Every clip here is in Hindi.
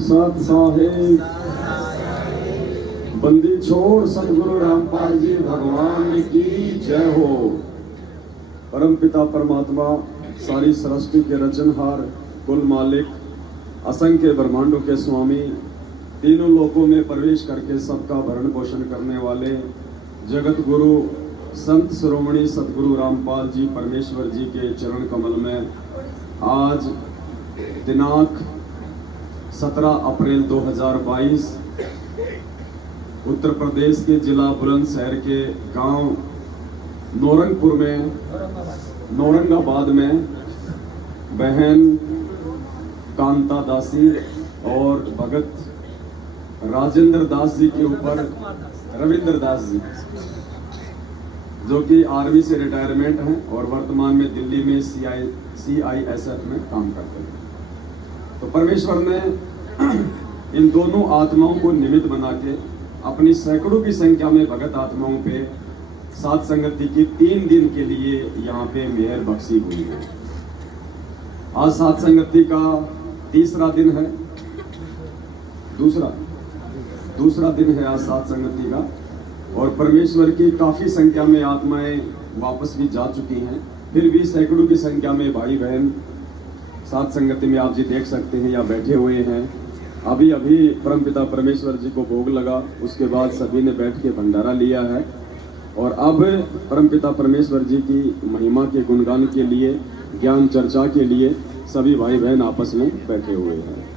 सत साहिब बंदी छोड़ सतगुरु रामपाल जी भगवान की जय हो। परम पिता परमात्मा सारी सृष्टि के रचनहार कुल मालिक असंख्य ब्रह्मांडों के स्वामी तीनों लोकों में प्रवेश करके सबका भरण पोषण करने वाले जगत गुरु संत शिरोमणि सतगुरु रामपाल जी परमेश्वर जी के चरण कमल में आज दिनांक 17 अप्रैल 2022 उत्तर प्रदेश के जिला बुलंदशहर के गांव नौरंगाबाद में बहन कांता दासी और भगत राजेंद्र दास जी के ऊपर रविंद्र दास जी जो कि आर्मी से रिटायरमेंट हैं और वर्तमान में दिल्ली में CISF में काम करते हैं। तो परमेश्वर ने इन दोनों आत्माओं को निमित्त बना के अपनी सैकड़ों की संख्या में भगत आत्माओं पे सात संगति की 3 दिन के लिए यहाँ पे मेहर बख्शी हुई है। आज सात संगति का तीसरा दिन है, दूसरा दिन है आज सात संगति का, और परमेश्वर की काफी संख्या में आत्माएं वापस भी जा चुकी हैं। फिर भी सैकड़ों की संख्या में भाई बहन सात संगति में आप जी देख सकते हैं या बैठे हुए हैं। अभी परमपिता परमेश्वर जी को भोग लगा, उसके बाद सभी ने बैठ के भंडारा लिया है और अब परमपिता परमेश्वर जी की महिमा के गुणगान के लिए, ज्ञान चर्चा के लिए सभी भाई बहन आपस में बैठे हुए हैं।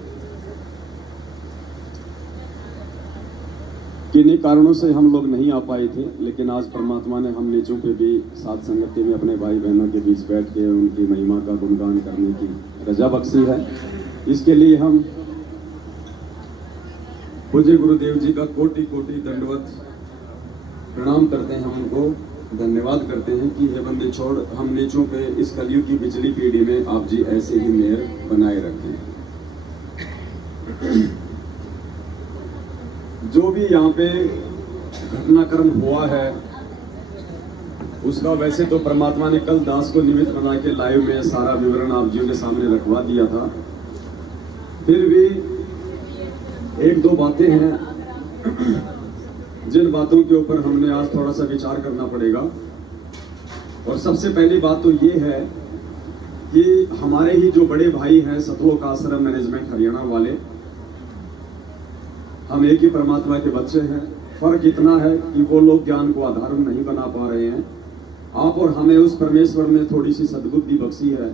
किन्हीं कारणों से हम लोग नहीं आ पाए थे, लेकिन आज परमात्मा ने हम नीचों पे भी सात संगति में अपने भाई बहनों के बीच बैठ के उनकी महिमा का गुणगान करने की रजा बख्शी है। इसके लिए हम पूज्य गुरुदेव जी का कोटि कोटि दंडवत प्रणाम करते हैं, उनको धन्यवाद करते हैं कि हे बंदे छोड़ हम नीचों पे इस कलयुग की पिछली पीढ़ी में आप जी ऐसे ही मेहर बनाए रखें। जो भी यहाँ पे घटनाक्रम हुआ है उसका वैसे तो परमात्मा ने कल दास को निमित्त बना के लाइव में सारा विवरण आप जी के सामने रखवा दिया था। फिर भी एक दो बातें हैं जिन बातों के ऊपर हमने आज थोड़ा सा विचार करना पड़ेगा। और सबसे पहली बात तो ये है कि हमारे ही जो बड़े भाई हैं सतलोक आश्रम मैनेजमेंट हरियाणा वाले, हम एक ही परमात्मा के बच्चे हैं। फर्क इतना है कि वो लोग ज्ञान को आधार नहीं बना पा रहे हैं। आप और हमें उस परमेश्वर ने थोड़ी सी सद्बुद्धि बख्शी है।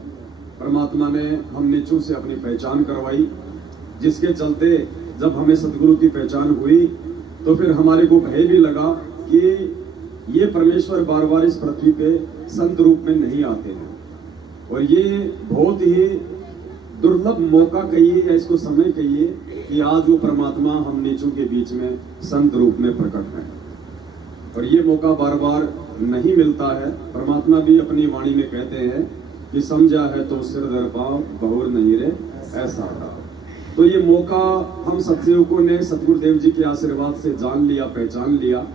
परमात्मा ने हम नीचों से अपनी पहचान करवाई, जिसके चलते जब हमें सदगुरु की पहचान हुई तो फिर हमारे को भय भी लगा कि ये परमेश्वर बार बार इस पृथ्वी पे संत रूप में नहीं आते हैं और ये बहुत ही दुर्लभ मौका कहिए या इसको समय कहिए कि आज वो परमात्मा हम नीचों के बीच में संत रूप में प्रकट है और ये मौका बार बार नहीं मिलता है। परमात्मा भी अपनी वाणी में कहते हैं कि समझा है तो सिर धर पाओ, बहुर नहीं रे ऐसा रहा। तो ये मौका हम सत्सेवकों ने सतगुरुदेव जी के आशीर्वाद से जान लिया, पहचान लिया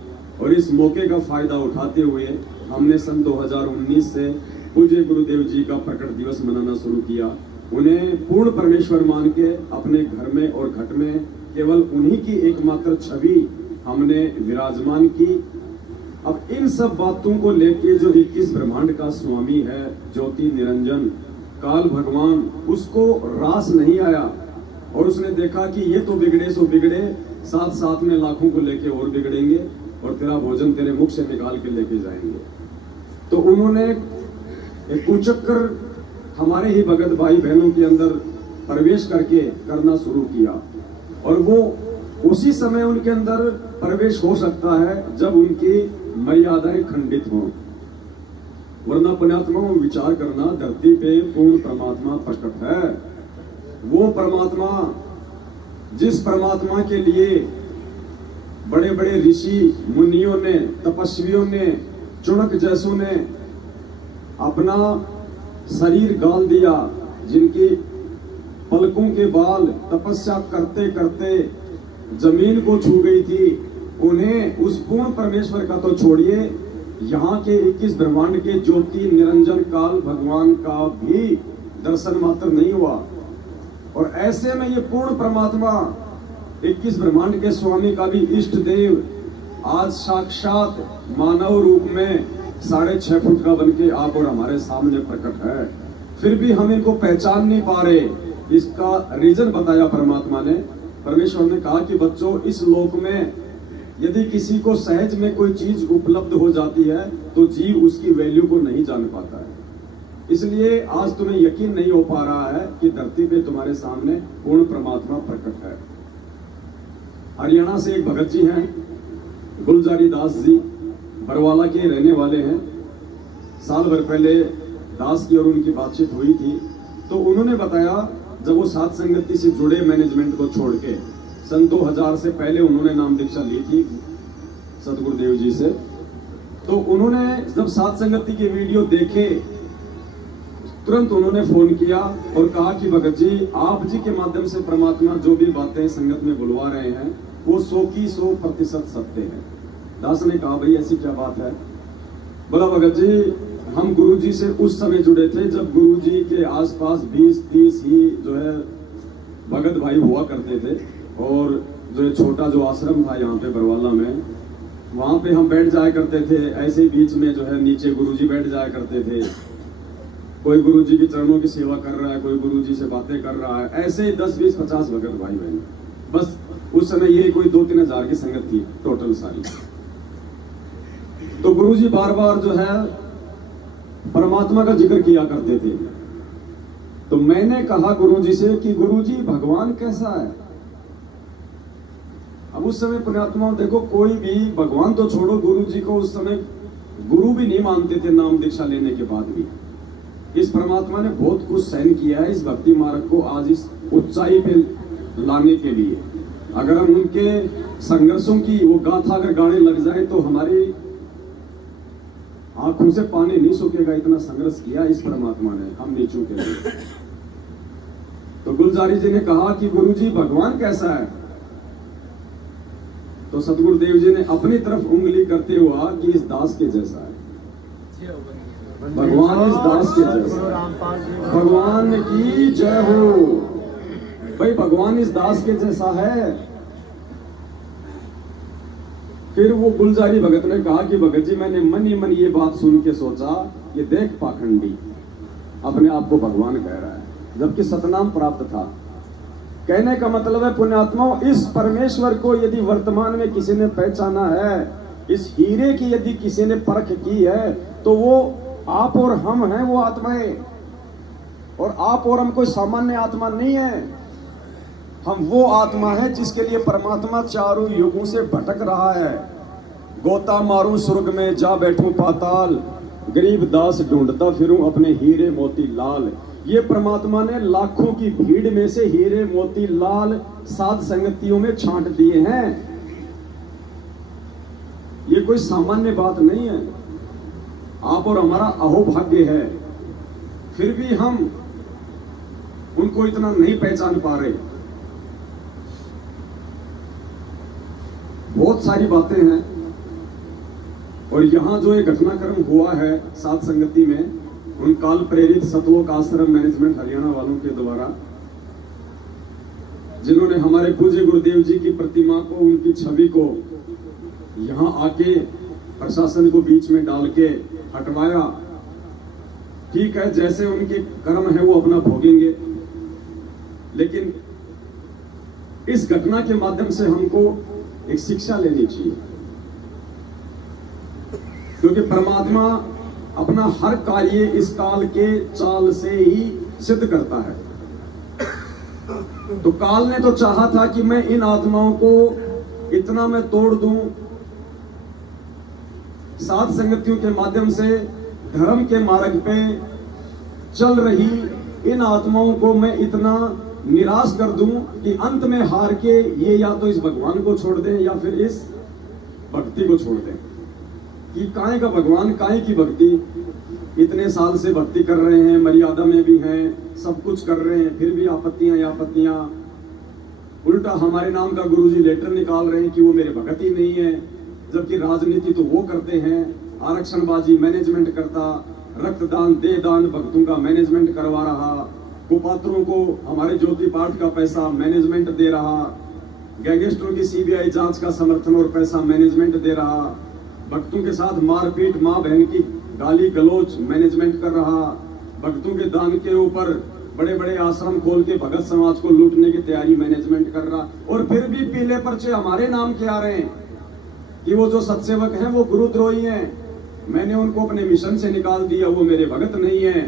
और इस मौके का फायदा उठाते हुए हमने सन 2019 से पूज्य गुरुदेव जी का प्रकट दिवस मनाना शुरू किया। उन्हें पूर्ण परमेश्वर मान के अपने घर में और घट में केवल उन्हीं की एकमात्र छवि हमने विराजमान की। अब इन सब बातों को लेके जो 21 ब्रह्मांड का स्वामी है, ज्योति निरंजन काल भगवान, उसको रास नहीं आया और उसने देखा कि ये तो बिगड़े सो बिगड़े, साथ साथ में लाखों को लेके और बिगड़ेंगे और तेरा भोजन तेरे मुख से निकाल के लेके जाएंगे। तो उन्होंने एक कुचक्कर हमारे ही भगत भाई बहनों के अंदर प्रवेश करके करना शुरू किया और वो उसी समय उनके अंदर प्रवेश हो सकता है जब उनकी मर्यादाएं खंडित हों, वरना पुण्यात्मा विचार करना धरती पे पूर्ण परमात्मा प्रकट है। वो परमात्मा जिस परमात्मा के लिए बड़े बड़े ऋषि मुनियों ने, तपस्वियों ने, चुणक जैसों ने अपना शरीर गाल दिया, जिनकी पलकों के बाल तपस्या करते करते जमीन को छू गई थी, उन्हें उस पूर्ण परमेश्वर का तो छोड़िए, यहाँ के 21 ब्रह्मांड के ज्योति निरंजन काल भगवान का भी दर्शन मात्र नहीं हुआ। और ऐसे में ये पूर्ण परमात्मा 21 ब्रह्मांड के स्वामी का भी इष्ट देव आज साक्षात मानव रूप में 6.5 फुट का बनके आप और हमारे सामने प्रकट है। फिर भी हम इनको पहचान नहीं पा रहे। इसका रीजन बताया परमात्मा ने। परमेश्वर ने कहा कि बच्चों, इस लोक में यदि किसी को सहज में कोई चीज उपलब्ध हो जाती है तो जीव उसकी वैल्यू को नहीं जान पाता है। इसलिए आज तुम्हें यकीन नहीं हो पा रहा है कि धरती पे तुम्हारे सामने पूर्ण परमात्मा प्रकट है। हरियाणा से एक भगत जी हैं, गुलजारी दास जी, बरवाला के रहने वाले हैं। साल भर पहले दास की और उनकी बातचीत हुई थी तो उन्होंने बताया, जब वो सात संगति से जुड़े मैनेजमेंट को छोड़ के सन 2000 से पहले उन्होंने नाम दीक्षा ली थी सतगुरुदेव जी से, तो उन्होंने जब सात संगति के वीडियो देखे तुरंत उन्होंने फोन किया और कहा कि भगत जी, आप जी के माध्यम से परमात्मा जो भी बातें संगत में बुलवा रहे हैं वो 100 की 100% सत्य है। दास ने कहा, भाई ऐसी क्या बात है? बोला, भगत जी, हम गुरु जी से उस समय जुड़े थे जब गुरु जी के आसपास 20-30 ही जो है भगत भाई हुआ करते थे, और जो छोटा जो आश्रम था यहाँ पे बरवाला में, वहां पे हम बैठ जाया करते थे। ऐसे बीच में जो है नीचे गुरु जी बैठ जाया करते थे। कोई गुरु जी के चरणों की सेवा कर रहा है, कोई गुरु जी से बातें कर रहा है। ऐसे 10-20-50 भगत भाई बहन। बस उस समय ये कोई 2-3 हजार की संगत थी टोटल सारी। तो गुरु जी बार बार जो है परमात्मा का जिक्र किया करते थे। तो मैंने कहा गुरु जी से कि गुरु जी, भगवान कैसा है? अब उस समय पुण्यात्मा देखो, कोई भी भगवान तो छोड़ो, गुरु जी को उस समय गुरु भी नहीं मानते थे नाम दीक्षा लेने के बाद भी। इस परमात्मा ने बहुत कुछ सहन किया है इस भक्ति मार्ग को आज इस ऊंचाई पे लाने के लिए। अगर हम उनके संघर्षों की वो गाथा अगर गाने लग जाए तो हमारी आंखों से पानी नहीं सूखेगा। इतना संघर्ष किया इस परमात्मा ने हम नीचों के लिए। तो गुलजारी जी ने कहा कि गुरु जी, भगवान कैसा है? तो सतगुरुदेव जी ने अपनी तरफ उंगली करते हुआ कि इस दास के जैसा है। भगवान इस दास के जैसा। भगवान की जय हो। भाई, भगवान इस दास के जैसा है। फिर वो गुलजारी भगत ने कहा कि भगत जी, मैंने मन ही मन ये बात सुन के सोचा, ये देख पाखंडी अपने आप को भगवान कह रहा है, जबकि सतनाम प्राप्त था। कहने का मतलब है पुण्यात्माओं, इस परमेश्वर को यदि वर्तमान में किसी ने पहचाना है, इस हीरे की यदि किसी ने परख की है, तो वो आप और हम हैं वो आत्माएं। और आप और हम कोई सामान्य आत्मा नहीं है। हम वो आत्मा है जिसके लिए परमात्मा चारों युगों से भटक रहा है। गोता मारूं स्वर्ग में, जा बैठूं पाताल, गरीब दास ढूंढता फिरूं अपने हीरे मोती लाल। ये परमात्मा ने लाखों की भीड़ में से हीरे मोती लाल सात संगतियों में छांट दिए हैं। ये कोई सामान्य बात नहीं है। आप और हमारा अहोभाग्य है, फिर भी हम उनको इतना नहीं पहचान पा रहे। बहुत सारी बातें हैं। और यहां जो एक घटनाक्रम हुआ है सात संगति में, उन काल प्रेरित सतलोक आश्रम मैनेजमेंट हरियाणा वालों के द्वारा, जिन्होंने हमारे पूज्य गुरुदेव जी की प्रतिमा को, उनकी छवि को यहां आके प्रशासन को बीच में डाल के हटवाया। ठीक है, जैसे उनके कर्म है वो अपना भोगेंगे, लेकिन इस घटना के माध्यम से हमको एक शिक्षा लेनी चाहिए, क्योंकि परमात्मा अपना हर कार्य इस काल के चाल से ही सिद्ध करता है। तो काल ने तो चाहा था कि मैं इन आत्माओं को इतना मैं तोड़ दूं, सात संगतियों के माध्यम से धर्म के मार्ग पे चल रही इन आत्माओं को मैं इतना निराश कर दूं कि अंत में हार के ये या तो इस भगवान को छोड़ दें या फिर इस भक्ति को छोड़ दें। कि काहे का भगवान, काहे की भक्ति? इतने साल से भक्ति कर रहे हैं, मर्यादा में भी हैं, सब कुछ कर रहे हैं, फिर भी आपत्तियां। उल्टा हमारे नाम का गुरुजी लेटर निकाल रहे हैं कि वो मेरे भगत ही नहीं है, जबकि राजनीति तो वो करते हैं, आरक्षणबाजी मैनेजमेंट करता, रक्तदान दे दान भक्तों का मैनेजमेंट करवा रहा, कुपात्रों को हमारे ज्योति पाठ का पैसा मैनेजमेंट दे रहा, गैंगस्टरों की सीबीआई जांच का समर्थन और पैसा मैनेजमेंट दे रहा, भक्तों के साथ मारपीट, माँ बहन की गाली गलौज मैनेजमेंट कर रहा, भक्तों के दान के ऊपर बड़े बड़े आश्रम खोल के भगत समाज को लूटने की तैयारी मैनेजमेंट कर रहा। और फिर भी पीले पर्चे हमारे नाम के आ रहे हैं कि वो जो सत्सेवक हैं वो गुरुद्रोही हैं, मैंने उनको अपने मिशन से निकाल दिया, वो मेरे भगत नहीं है।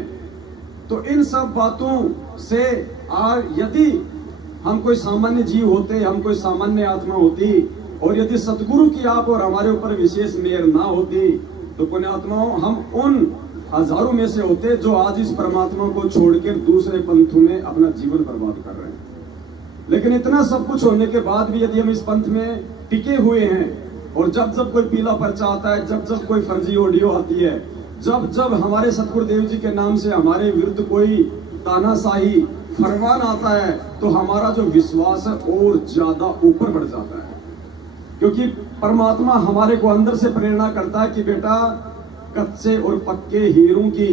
तो इन सब बातों से यदि हम कोई सामान्य जीव होते, हम कोई सामान्य आत्मा होती, और यदि सतगुरु की आप और हमारे ऊपर विशेष मेहर ना होती, तो पुण्यात्माओं हम उन हजारों में से होते जो आज इस परमात्मा को छोड़कर दूसरे पंथों में अपना जीवन बर्बाद कर रहे हैं। लेकिन इतना सब कुछ होने के बाद भी यदि हम इस पंथ में टिके हुए हैं, और जब जब कोई पीला पर्चा आता है, जब जब कोई फर्जी ऑडियो आती है, जब जब हमारे सतगुरुदेव जी के नाम से हमारे विरुद्ध कोई तानाशाही फरमान आता है, तो हमारा जो विश्वास है और ज्यादा ऊपर बढ़ जाता है। क्योंकि परमात्मा हमारे को अंदर से प्रेरणा करता है कि बेटा, कच्चे और पक्के हीरों की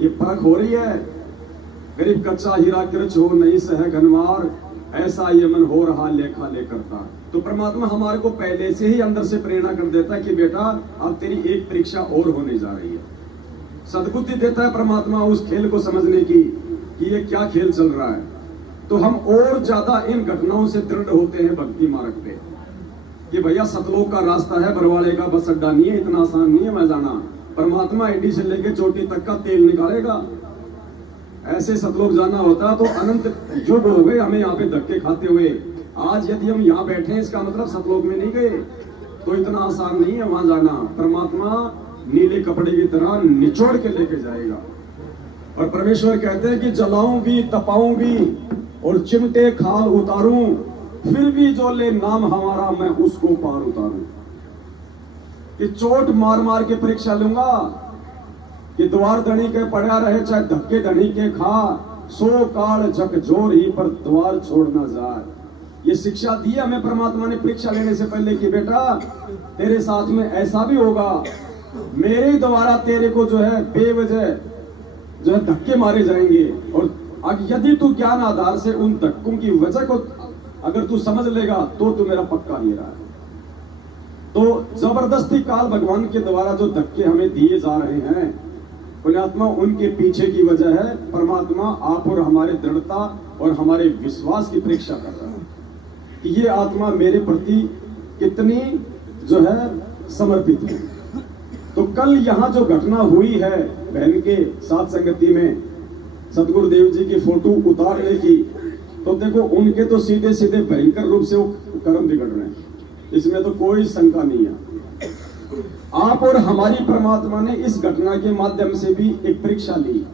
ये परख हो रही है। गरीब कच्चा हीरा किरच हो नहीं सह घनवार, ऐसा ये मन हो रहा लेखा ले करता। तो परमात्मा हमारे को पहले से ही अंदर से प्रेरणा कर देता है कि बेटा, अब तेरी एक परीक्षा और होने जा रही है। सद्बुद्धि देता है परमात्मा उस खेल को समझने की कि ये क्या खेल चल रहा है। तो हम और ज्यादा इन घटनाओं से दृढ़ होते हैं भक्ति मार्ग पे कि भैया सतलोक का रास्ता है, बरवाले का बस अड्डा नहीं है, इतना आसान नहीं है मैं जाना। परमात्मा एडी से लेके चोटी तक का तेल निकालेगा। ऐसे सतलोक जाना होता तो अनंत युग हो गए हमें यहाँ पे धक्के खाते हुए। आज यदि हम यहाँ बैठे हैं, इसका मतलब सतलोक में नहीं गए, तो इतना आसान नहीं है वहां जाना। परमात्मा नीले कपड़े की तरह निचोड़ के लेके जाएगा। और परमेश्वर कहते हैं कि जलाऊं भी, तपाऊं भी और चिमटे खाल उतारूं, फिर भी जो ले नाम हमारा मैं उसको पार उतारूं। कि चोट मार मार के परीक्षा लूंगा, कि द्वार धनी के पड़ा रहे चाहे धक्के धनी के खा, सो काल झकझोर ही पर द्वार छोड़ना जाए। ये शिक्षा दी हमें परमात्मा ने परीक्षा लेने से पहले कि बेटा, तेरे साथ में ऐसा भी होगा, मेरे द्वारा तेरे को जो है बेवजह जो है धक्के मारे जाएंगे। और यदि तू ज्ञान आधार से उन धक्कों की वजह को अगर तू समझ लेगा तो तू मेरा पक्का हीरा है। तो जबरदस्ती काल भगवान के द्वारा जो धक्के हमें दिए जा रहे हैं पुण्यात्मा, उनके पीछे की वजह है परमात्मा आप और हमारे दृढ़ता और हमारे विश्वास की परीक्षा कर रहा है कि ये आत्मा मेरे प्रति कितनी जो है समर्पित है। तो कल यहाँ जो घटना हुई है बहन के साथ संगति में सतगुरुदेव जी की फोटो उतारने की, तो देखो उनके तो सीधे सीधे भयंकर रूप से वो कर्म बिगड़ रहे हैं, इसमें तो कोई शंका नहीं है। आप और हमारी परमात्मा ने इस घटना के माध्यम से भी एक परीक्षा ली,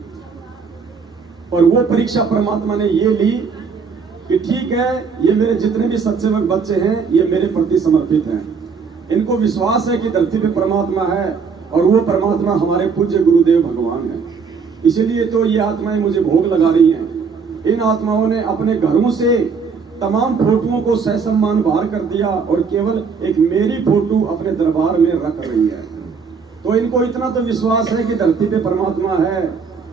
और वो परीक्षा परमात्मा ने ये ली कि ठीक है, ये मेरे जितने भी सत्सेवक बच्चे हैं ये मेरे प्रति समर्पित हैं, इनको विश्वास है कि धरती पे परमात्मा है और वो परमात्मा हमारे पूज्य गुरुदेव भगवान है। इसीलिए तो ये आत्माएं मुझे भोग लगा रही हैं। इन आत्माओं ने अपने घरों से तमाम फोटोओं को सहसम्मान बाहर कर दिया और केवल एक मेरी फोटो अपने दरबार में रख रही है। तो इनको इतना तो विश्वास है कि धरती पे परमात्मा है,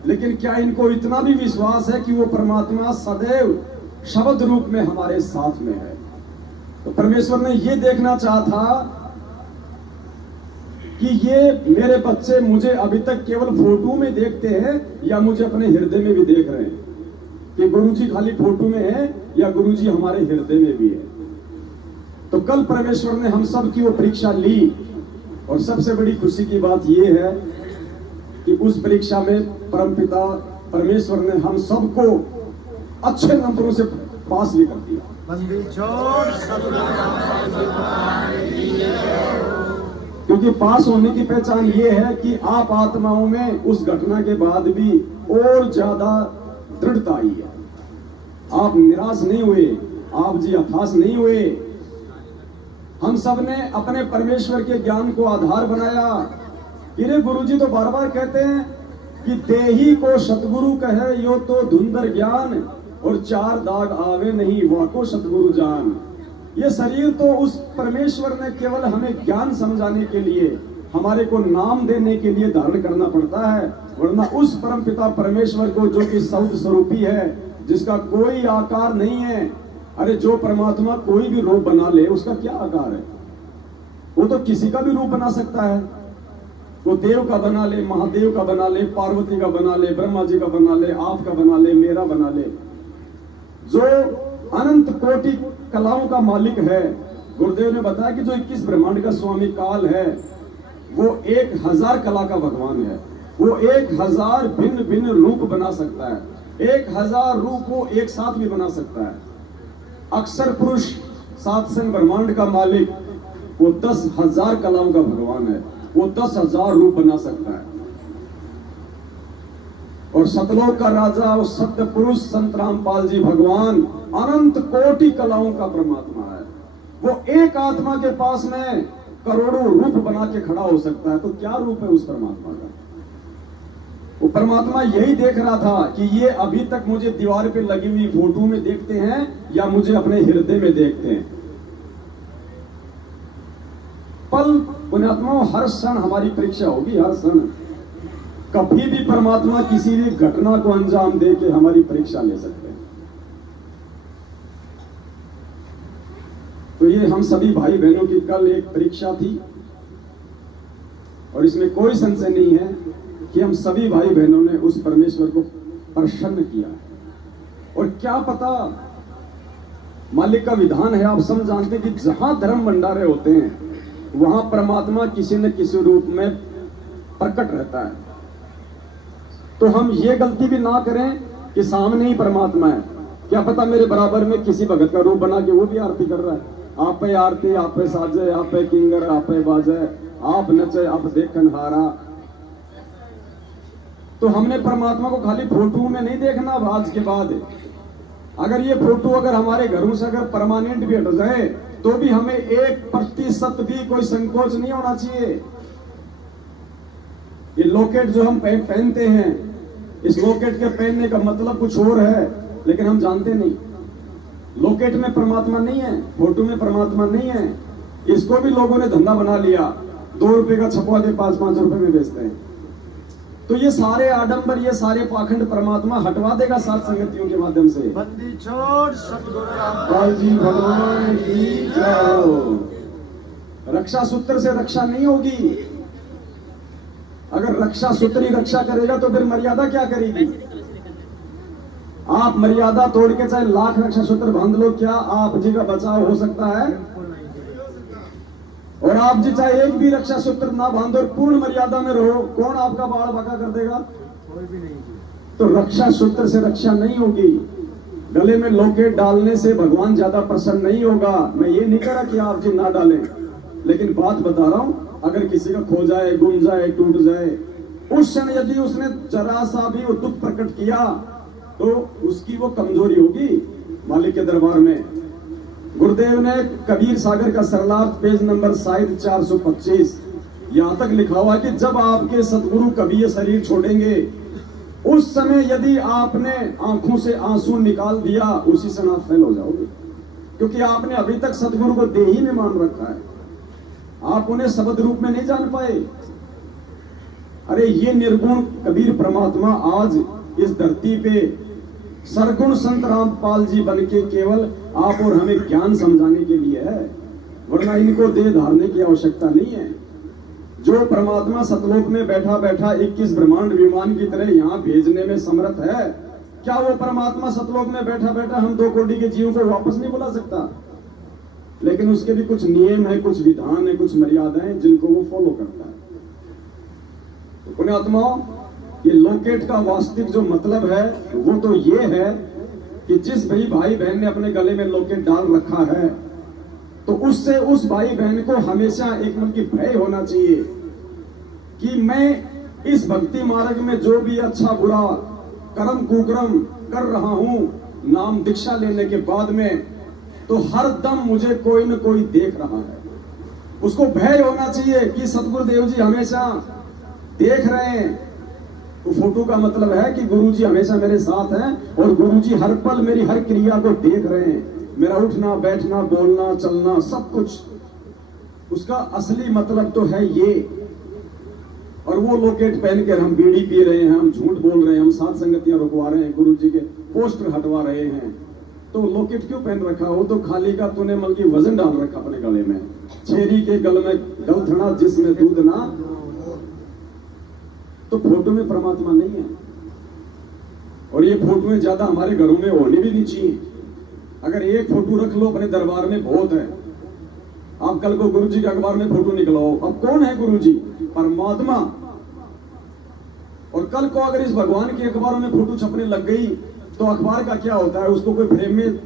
लेकिन क्या इनको इतना भी विश्वास है कि वो परमात्मा सदैव शब्द रूप में हमारे साथ में है। तो परमेश्वर ने ये देखना चाहा था कि ये मेरे बच्चे मुझे अभी तक केवल फोटो में देखते हैं या मुझे अपने हृदय में भी देख रहे हैं, कि गुरुजी खाली फोटो में है या गुरुजी हमारे हृदय में भी है। तो कल परमेश्वर ने हम सब की वो परीक्षा ली, और सबसे बड़ी खुशी की बात ये है कि उस परीक्षा में परमपिता परमेश्वर ने हम सबको अच्छे नंबरों से पास भी कर दिया। क्योंकि पास होने की पहचान ये है कि आप आत्माओं में उस घटना के बाद भी और ज्यादा दृढ़ता आई है। आप निराश नहीं हुए, आप जी हताश नहीं हुए। हम सब ने अपने परमेश्वर के ज्ञान को आधार बनाया। गिरे गुरुजी तो बार बार कहते हैं कि देही को सतगुरु कहे यो तो धुंधर ज्ञान, और चार दाग आवे नहीं वाको सतगुरु जान। ये शरीर तो उस परमेश्वर ने केवल हमें ज्ञान समझाने के लिए हमारे को नाम देने के लिए धारण करना पड़ता है, वरना उस परम पिता परमेश्वर को जो कि शब्द स्वरूपी है, जिसका कोई आकार नहीं है। अरे जो परमात्मा कोई भी रूप बना ले उसका क्या आकार है? वो तो किसी का भी रूप बना सकता है। वो देव का बना ले, महादेव का बना ले, पार्वती का बना ले, ब्रह्मा जी का बना ले, आपका बना ले, मेरा बना ले। जो अनंत कोटि कलाओं का मालिक है, गुरुदेव ने बताया कि जो 21 ब्रह्मांड का स्वामी काल है, वो 1000 कला का भगवान है। वो 1000 भिन्न भिन्न रूप बना सकता है, 1000 रूप वो एक साथ भी बना सकता है। अक्षर पुरुष 7 संग ब्रह्मांड का मालिक, वो 10,000 कलाओं का भगवान है, वो 10,000 रूप बना सकता है। और सतलोक का राजा और सत्य पुरुष संत रामपाल जी भगवान अनंत कोटि कलाओं का परमात्मा है। वो एक आत्मा के पास में करोड़ों रूप बना के खड़ा हो सकता है। तो क्या रूप है उस परमात्मा का? वो परमात्मा यही देख रहा था कि ये अभी तक मुझे दीवार पे लगी हुई फोटो में देखते हैं या मुझे अपने हृदय में देखते हैं। पल पुण्यात्माओं, हर क्षण हमारी परीक्षा होगी, हर क्षण। कभी भी परमात्मा किसी भी घटना को अंजाम दे के हमारी परीक्षा ले सकते हैं। तो ये हम सभी भाई बहनों की कल एक परीक्षा थी, और इसमें कोई संशय नहीं है कि हम सभी भाई बहनों ने उस परमेश्वर को प्रसन्न किया। और क्या पता, मालिक का विधान है, आप सब जानते हैं कि जहां धर्म भंडारे होते हैं वहां परमात्मा किसी न किसी रूप में प्रकट रहता है। तो हम ये गलती भी ना करें कि सामने ही परमात्मा है, क्या पता मेरे बराबर में किसी भगत का रूप बना के वो भी आरती कर रहा है। आप पे आरती, आप पे साजे, आप पे किंगर, आप पे बाजे, आप नचे, आप देखन हारा। तो हमने परमात्मा को खाली फोटो में नहीं देखना। आज के बाद अगर ये फोटो अगर हमारे घरों से अगर परमानेंट भी हट जाए तो भी हमें 1% भी कोई संकोच नहीं होना चाहिए। ये लॉकेट जो हम पहनते हैं, इस लॉकेट के पहनने का मतलब कुछ और है, लेकिन हम जानते नहीं। लॉकेट में परमात्मा नहीं है, फोटो में परमात्मा नहीं है। इसको भी लोगों ने धंधा बना लिया, 2 रुपए का छपवा के 5-5 रुपए में बेचते हैं। तो ये सारे आडंबर, ये सारे पाखंड परमात्मा हटवा देगा सात संगतियों के माध्यम से। बंदी छोड़ सतगुरु रामपाल जी भगवान की जय। रक्षा सूत्र से रक्षा नहीं होगी। अगर रक्षा सूत्र ही रक्षा करेगा तो फिर मर्यादा क्या करेगी? आप मर्यादा तोड़ के चाहे लाख रक्षा सूत्र बांध लो, क्या आप जी का बचाव हो सकता है? और आप जी चाहे एक भी रक्षा सूत्र ना बांधो और पूर्ण मर्यादा में रहो, कौन आपका बाड़ बका कर देगा? कोई भी नहीं। तो रक्षा सूत्र से रक्षा नहीं होगी। गले में लॉकेट डालने से भगवान ज्यादा प्रसन्न नहीं होगा। मैं ये नहीं कह रहा कि आप जी ना डालें, लेकिन बात बता रहा हूं, अगर किसी का खो जाए, गुम जाए, टूट जाए, उस क्षण यदि उसने जरा सा भी वो दुख प्रकट किया तो उसकी वो कमजोरी होगी मालिक के दरबार में। गुरुदेव ने कबीर सागर का सरलार्थ पेज नंबर शायद 425 यहां तक लिखा हुआ है कि जब आपके सतगुरु कभी ये शरीर छोड़ेंगे, उस समय यदि आपने आंखों से आंसू निकाल दिया, उसी समय आप फेल हो जाओगे, क्योंकि आपने अभी तक सतगुरु को देही में मान रखा है, आप उन्हें शब्द रूप में नहीं जान पाए। अरे ये निर्गुण कबीर परमात्मा आज इस धरती पे सरगुण संत रामपाल जी बन के केवल आप और हमें ज्ञान समझाने के लिए है, वरना इनको देह धारने की आवश्यकता नहीं है। जो परमात्मा सतलोक में बैठा बैठा 21 ब्रह्मांड विमान की तरह यहाँ भेजने में समर्थ है, क्या वो परमात्मा सतलोक में बैठा बैठा हम 2 कोटि के जीवों को वापस नहीं बुला सकता? लेकिन उसके भी कुछ नियम है, कुछ विधान है, कुछ मर्यादाएं जिनको वो फॉलो करता है। तो पुण्यात्माओं, ये लॉकेट का वास्तविक जो मतलब है वो तो ये है कि जिस भाई बहन ने अपने गले में लॉकेट डाल रखा है, तो उससे उस भाई बहन को हमेशा एक मन की भय होना चाहिए कि मैं इस भक्ति मार्ग में जो भी अच्छा बुरा कर्म कुकर्म कर रहा हूं नाम दीक्षा लेने के बाद में, तो हर दम मुझे कोई न कोई देख रहा है। उसको भय होना चाहिए कि सतगुरुदेव जी हमेशा देख रहे हैं। तो फोटो का मतलब है कि गुरुजी हमेशा मेरे साथ हैं और गुरुजी हर पल मेरी हर क्रिया को देख रहे हैं, मेरा उठना बैठना बोलना चलना सब कुछ। उसका असली मतलब तो है ये और वो लॉकेट पहन कर हम बीड़ी पी रहे हैं, हम झूठ बोल रहे हैं, हम सात संगतियां रुकवा रहे हैं, गुरु जी के पोस्टर हटवा रहे हैं, तो लॉकेट क्यों पहन रखा? वो तो खाली का तूने मल की वजन डाल रखा अपने गले में। छेरी के गल में गलथड़ा जिसमें दूध ना, तो फोटो में परमात्मा नहीं है। और ये फोटोएं ज्यादा हमारे घरों में होनी भी नहीं चाहिए। अगर एक फोटो रख लो अपने दरबार में बहुत है। आप कल को गुरु जी के अखबार में फोटो निकलाओ, अब कौन है गुरु जी? परमात्मा। और कल को अगर इस भगवान के अखबारों में फोटो छपने लग गई तो अखबार का क्या होता है? उसको कोई फ्रेम में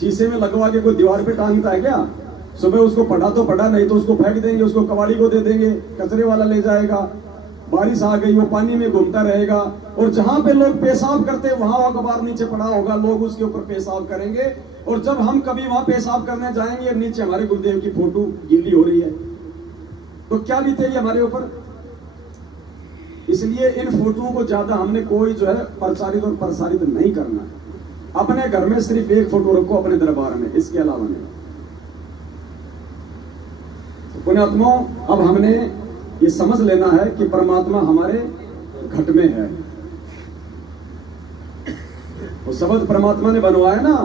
शीशे में लगवा के कोई दीवार पे टांगता है क्या? सुबह उसको पढ़ा तो पढ़ा, नहीं तो उसको फेंक देंगे, उसको कबाड़ी को दे देंगे, कचरे वाला ले जाएगा। बारिश आ गई वो पानी में घूमता रहेगा, और जहां पे लोग पेशाब करते वहां अखबार नीचे पड़ा होगा, लोग उसके ऊपर पेशाब करेंगे। और जब हम कभी वहां पेशाब करने जाएंगे, नीचे हमारे गुरुदेव की फोटो गीली हो रही है, तो क्या बीतेगी हमारे ऊपर? इसलिए इन फोटोओं को ज्यादा हमने कोई जो है प्रचारित और प्रसारित नहीं करना है। अपने घर में सिर्फ एक फोटो रखो अपने दरबार में, इसके अलावा नहीं। तो पुण्यात्माओं, अब हमने ये समझ लेना है कि परमात्मा हमारे घट में है। वो शब्द परमात्मा ने बनवाया ना,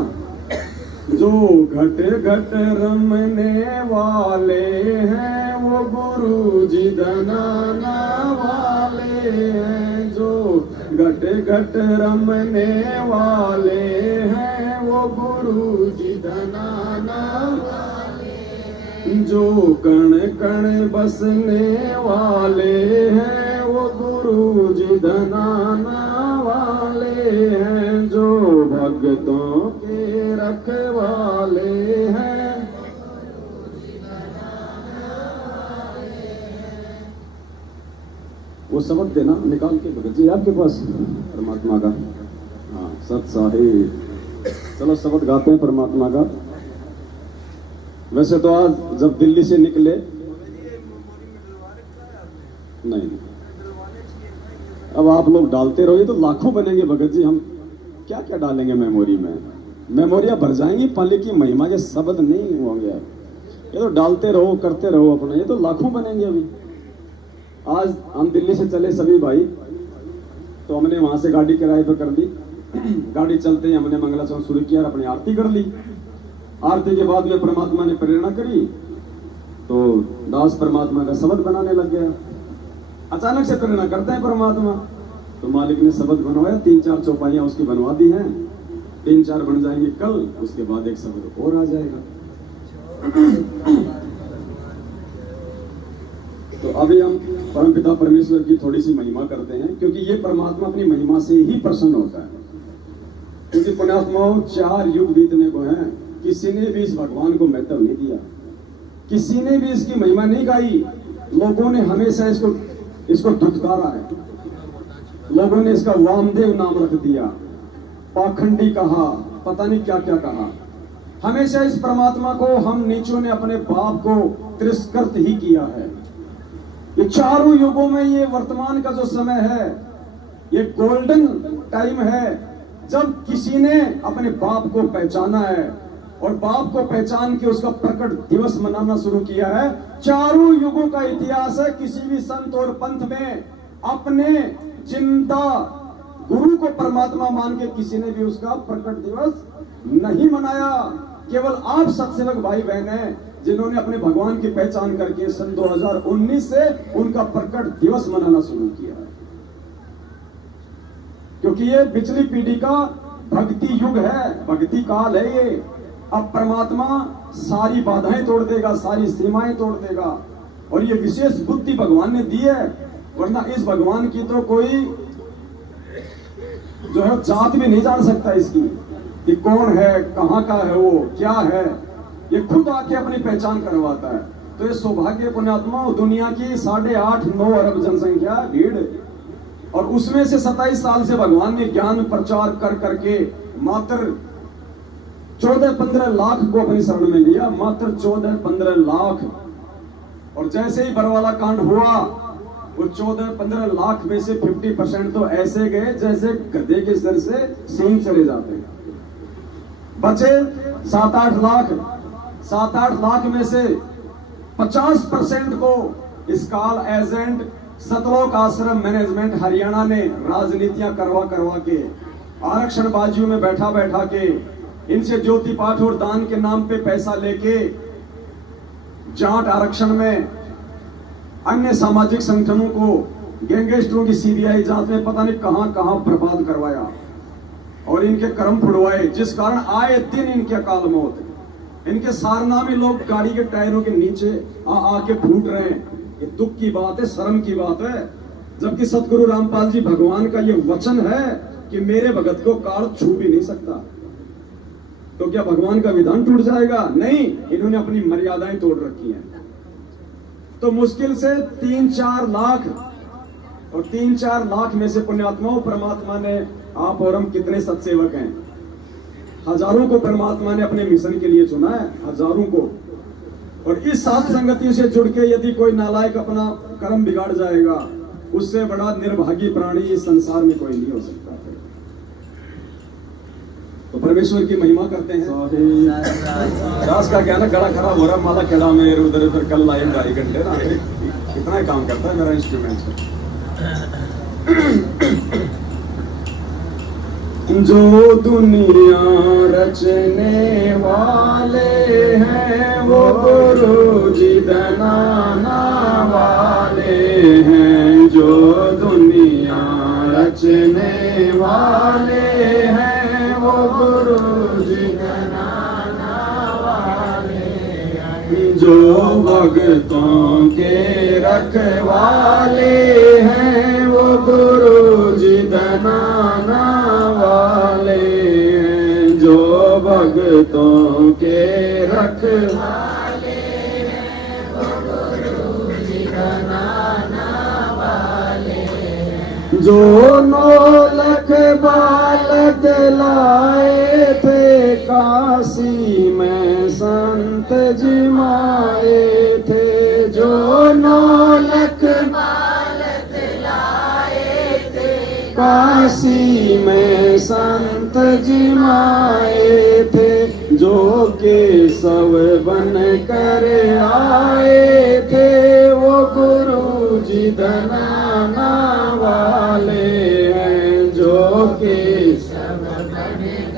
जो घट घट रमने वाले हैं वो गुरु जी धनाना वाले हैं। जो घट घट रमने वाले हैं वो गुरु जी धनाना वाले हैं। जो कण कण बसने वाले हैं वो गुरु जी धनाना वाले हैं। जो भक्तों के रखवाले हैं। वो शब्द देना निकाल के भगत जी आपके पास परमात्मा का। हाँ, सत साहिब। चलो शब्द गाते हैं परमात्मा का। वैसे तो आज जब दिल्ली से निकले, नहीं, अब आप लोग डालते रहोगे तो लाखों बनेंगे भगत जी। हम क्या क्या डालेंगे मेमोरी में? मेमोरियां भर जाएंगी, पाले की महिमा के शब्द नहीं होंगे। ये तो डालते रहो, करते रहो अपना, ये तो लाखों बनेंगे। अभी आज हम दिल्ली से चले सभी भाई, तो हमने वहां से गाड़ी किराए पर कर दी। गाड़ी चलते ही हमने मंगलाचरण शुरू किया और अपनी आरती कर ली। आरती के बाद में परमात्मा ने प्रेरणा करी तो दास परमात्मा का शब्द बनाने लग गया। अचानक से प्रेरणा करते हैं परमात्मा, तो मालिक ने शब्द बनवाया। 3-4 चौपाइयां उसकी बनवा दी हैं, 3-4 बन जाएंगे कल, उसके बाद एक शब्द और आ जाएगा। तो अभी हम परमपिता परमेश्वर की थोड़ी सी महिमा करते हैं, क्योंकि ये परमात्मा अपनी महिमा से ही प्रसन्न होता है। क्योंकि पुण्यात्माओं 4 युग बीतने को हैं, किसी ने भी इस भगवान को महत्व नहीं दिया, किसी ने भी इसकी महिमा नहीं गाई। लोगों ने हमेशा इसको धुतकारा है। लोगों ने इसका वामदेव नाम रख दिया, पाखंडी कहा, पता नहीं क्या क्या कहा। हमेशा इस परमात्मा को हम नीचों ने अपने बाप को तिरस्कृत ही किया है। ये चारों युगों में ये वर्तमान का जो समय है, ये गोल्डन टाइम है, जब किसी ने अपने बाप को पहचाना है और बाप को पहचान के उसका प्रकट दिवस मनाना शुरू किया है। चारों युगों का इतिहास है, किसी भी संत और पंथ में अपने जिंदा गुरु को परमात्मा मान के किसी ने भी उसका प्रकट दिवस नहीं मनाया। केवल आप सत्सेवक भाई बहन हैं जिन्होंने अपने भगवान की पहचान करके सन 2019 से उनका प्रकट दिवस मनाना शुरू किया है। क्योंकि ये पिछली पीढ़ी का भक्ति युग है, भक्ति काल है ये। अब परमात्मा सारी बाधाएं तोड़ देगा, सारी सीमाएं तोड़ देगा, और ये विशेष बुद्धि भगवान ने दी है। वरना इस भगवान की तो कोई जो है जात भी नहीं जान सकता इसकी, कि कौन है, कहां का है, वो क्या है। ये खुद आके अपनी पहचान करवाता है। तो ये सौभाग्य पुण्यात्मा, दुनिया की 8.5-9 अरब जनसंख्या भीड़, और उसमें से 27 साल से भगवान ने ज्ञान प्रचार कर करके मात्र 14-15 लाख को अपनी शरण में लिया, मात्र 14-15 लाख। और जैसे ही बरवाला कांड हुआ, वो 14-15 लाख में से 50% तो ऐसे गए जैसे गधे के सिर से सींग चले जाते हैं। बचे 7-8 लाख। 7-8 लाख में से 50% को इस काल एजेंट सतलोक आश्रम मैनेजमेंट हरियाणा ने राजनीतियां करवा करवा के, आरक्षण बाजियों में बैठा बैठा के, इनसे ज्योति पाठ और दान के नाम पे पैसा लेके जाट आरक्षण में अन्य सामाजिक संगठनों को गैंगस्टरों की सीबीआई जांच में पता नहीं कहां कहां बर्बाद करवाया और इनके कर्म फुड़वाए, जिस कारण आए दिन इनके अकाल मौत। इनके सारनामी लोग गाड़ी के टायरों के नीचे आके फूट रहे हैं। ये दुख की बात है, शर्म की बात है। जबकि सतगुरु रामपाल जी भगवान का ये वचन है कि मेरे भगत को काल छू भी नहीं सकता। तो क्या भगवान का विधान टूट जाएगा? नहीं, इन्होंने अपनी मर्यादाएं तोड़ रखी हैं। तो मुश्किल से 3-4 लाख, और 3-4 लाख में से पुण्यात्माओं परमात्मा ने, आप और हम कितने सत्सेवक हैं, हजारों को परमात्मा ने अपने मिशन के लिए चुना है, हजारों को। और इस साथ संगति से जुड़ के यदि कोई नालायक अपना कर्म बिगाड़ जाएगा, उससे बड़ा निर्भागी प्राणी इस संसार में कोई नहीं हो सकता। तो परमेश्वर की महिमा करते हैं। दास का क्या ना, गला खराब हो रहा, माला खेड़ा में इधर उधर, कल लाइन 2.5 घंटे ना, कितना ही काम करता है मेरा इंस्ट्रूमेंट। जो दुनिया रचने वाले हैं वो गुरु जी दनाना वाले हैं। जो दुनिया रचने वाले हैं वो गुरु जी दनाना वाले हैं। जो भक्तों के रखवाले हैं वो गुरु जी दनाना वाले हैं। जो भक्तों के रखवाले हैं वो गुरु जी दनाना वाले हैं। जो 9 लाख बालक लाए थे काशी में संत जिमाए थे। जो 9 लाख बालक लाए थे काशी में संत जिमाए थे। जो केशव बन कर आए थे वो गुरु जी दनाना वाले हैं। जो केशव बन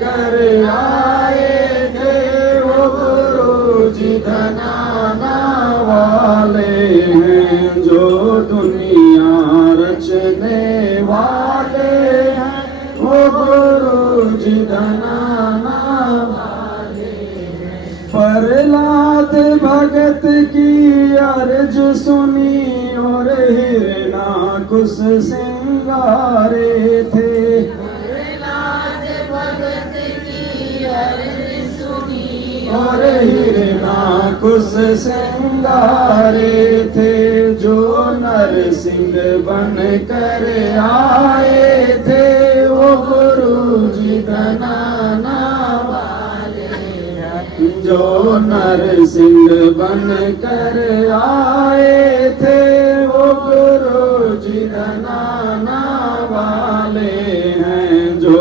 कर आए थे वो गुरु जी दनाना वाले हैं। जो दुनिया रचने वाले हैं वो गुरु जी दनाना वाले हैं। प्रहलाद भगत की अर्ज सुनी और हिरणाकुश सिंगारे थे। प्रहलाद भगत की अर्ज सुनी और हिरणाकुश सिंगारे थे। जो नरसिंह बन कर आए थे वो गुरु जी दनाना वाले हैं। जो नरसिंह बन कर आए थे वो गुरु जी दनाना वाले हैं। जो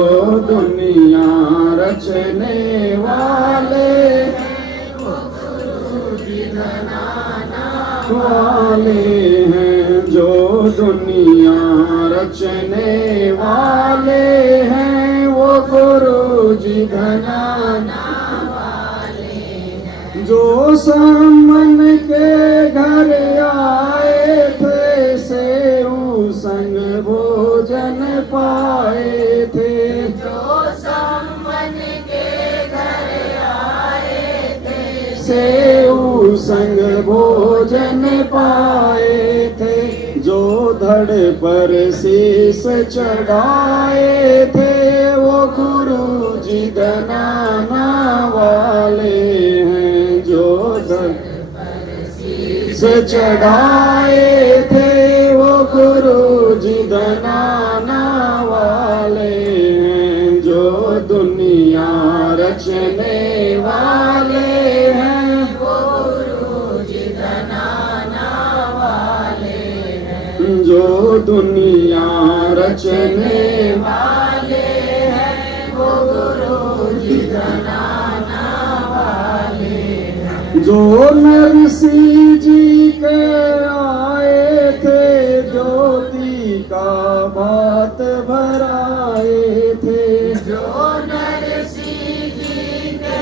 दुनिया रचने वाले हैं वो गुरु जी दनाना वाले हैं। जो दुनिया रचने वाले हैं वो गुरु जी दनाना वाले हैं। जो सामन के घर आए थे सेऊ संग भोजन पाए थे। जो सामन के घर आए थे सेऊ संग भोजन पाए थे। जो धड़ पर शीस चढ़ाए थे वो गुरु जी दनाना वाले हैं। जो धड़ पर शीस चढ़ाए थे वो गुरु जी दनाना वाले हैं। जो दुनिया रचने वाले हैं वो गुरु जी दनाना वाले हैं। जो दुनिया रचने वाले हैं वो गुरु जी दनाना वाले हैं। जो नरसिंह जी के आए थे ज्योति का भात भराए थे। जो नरसिंह जी के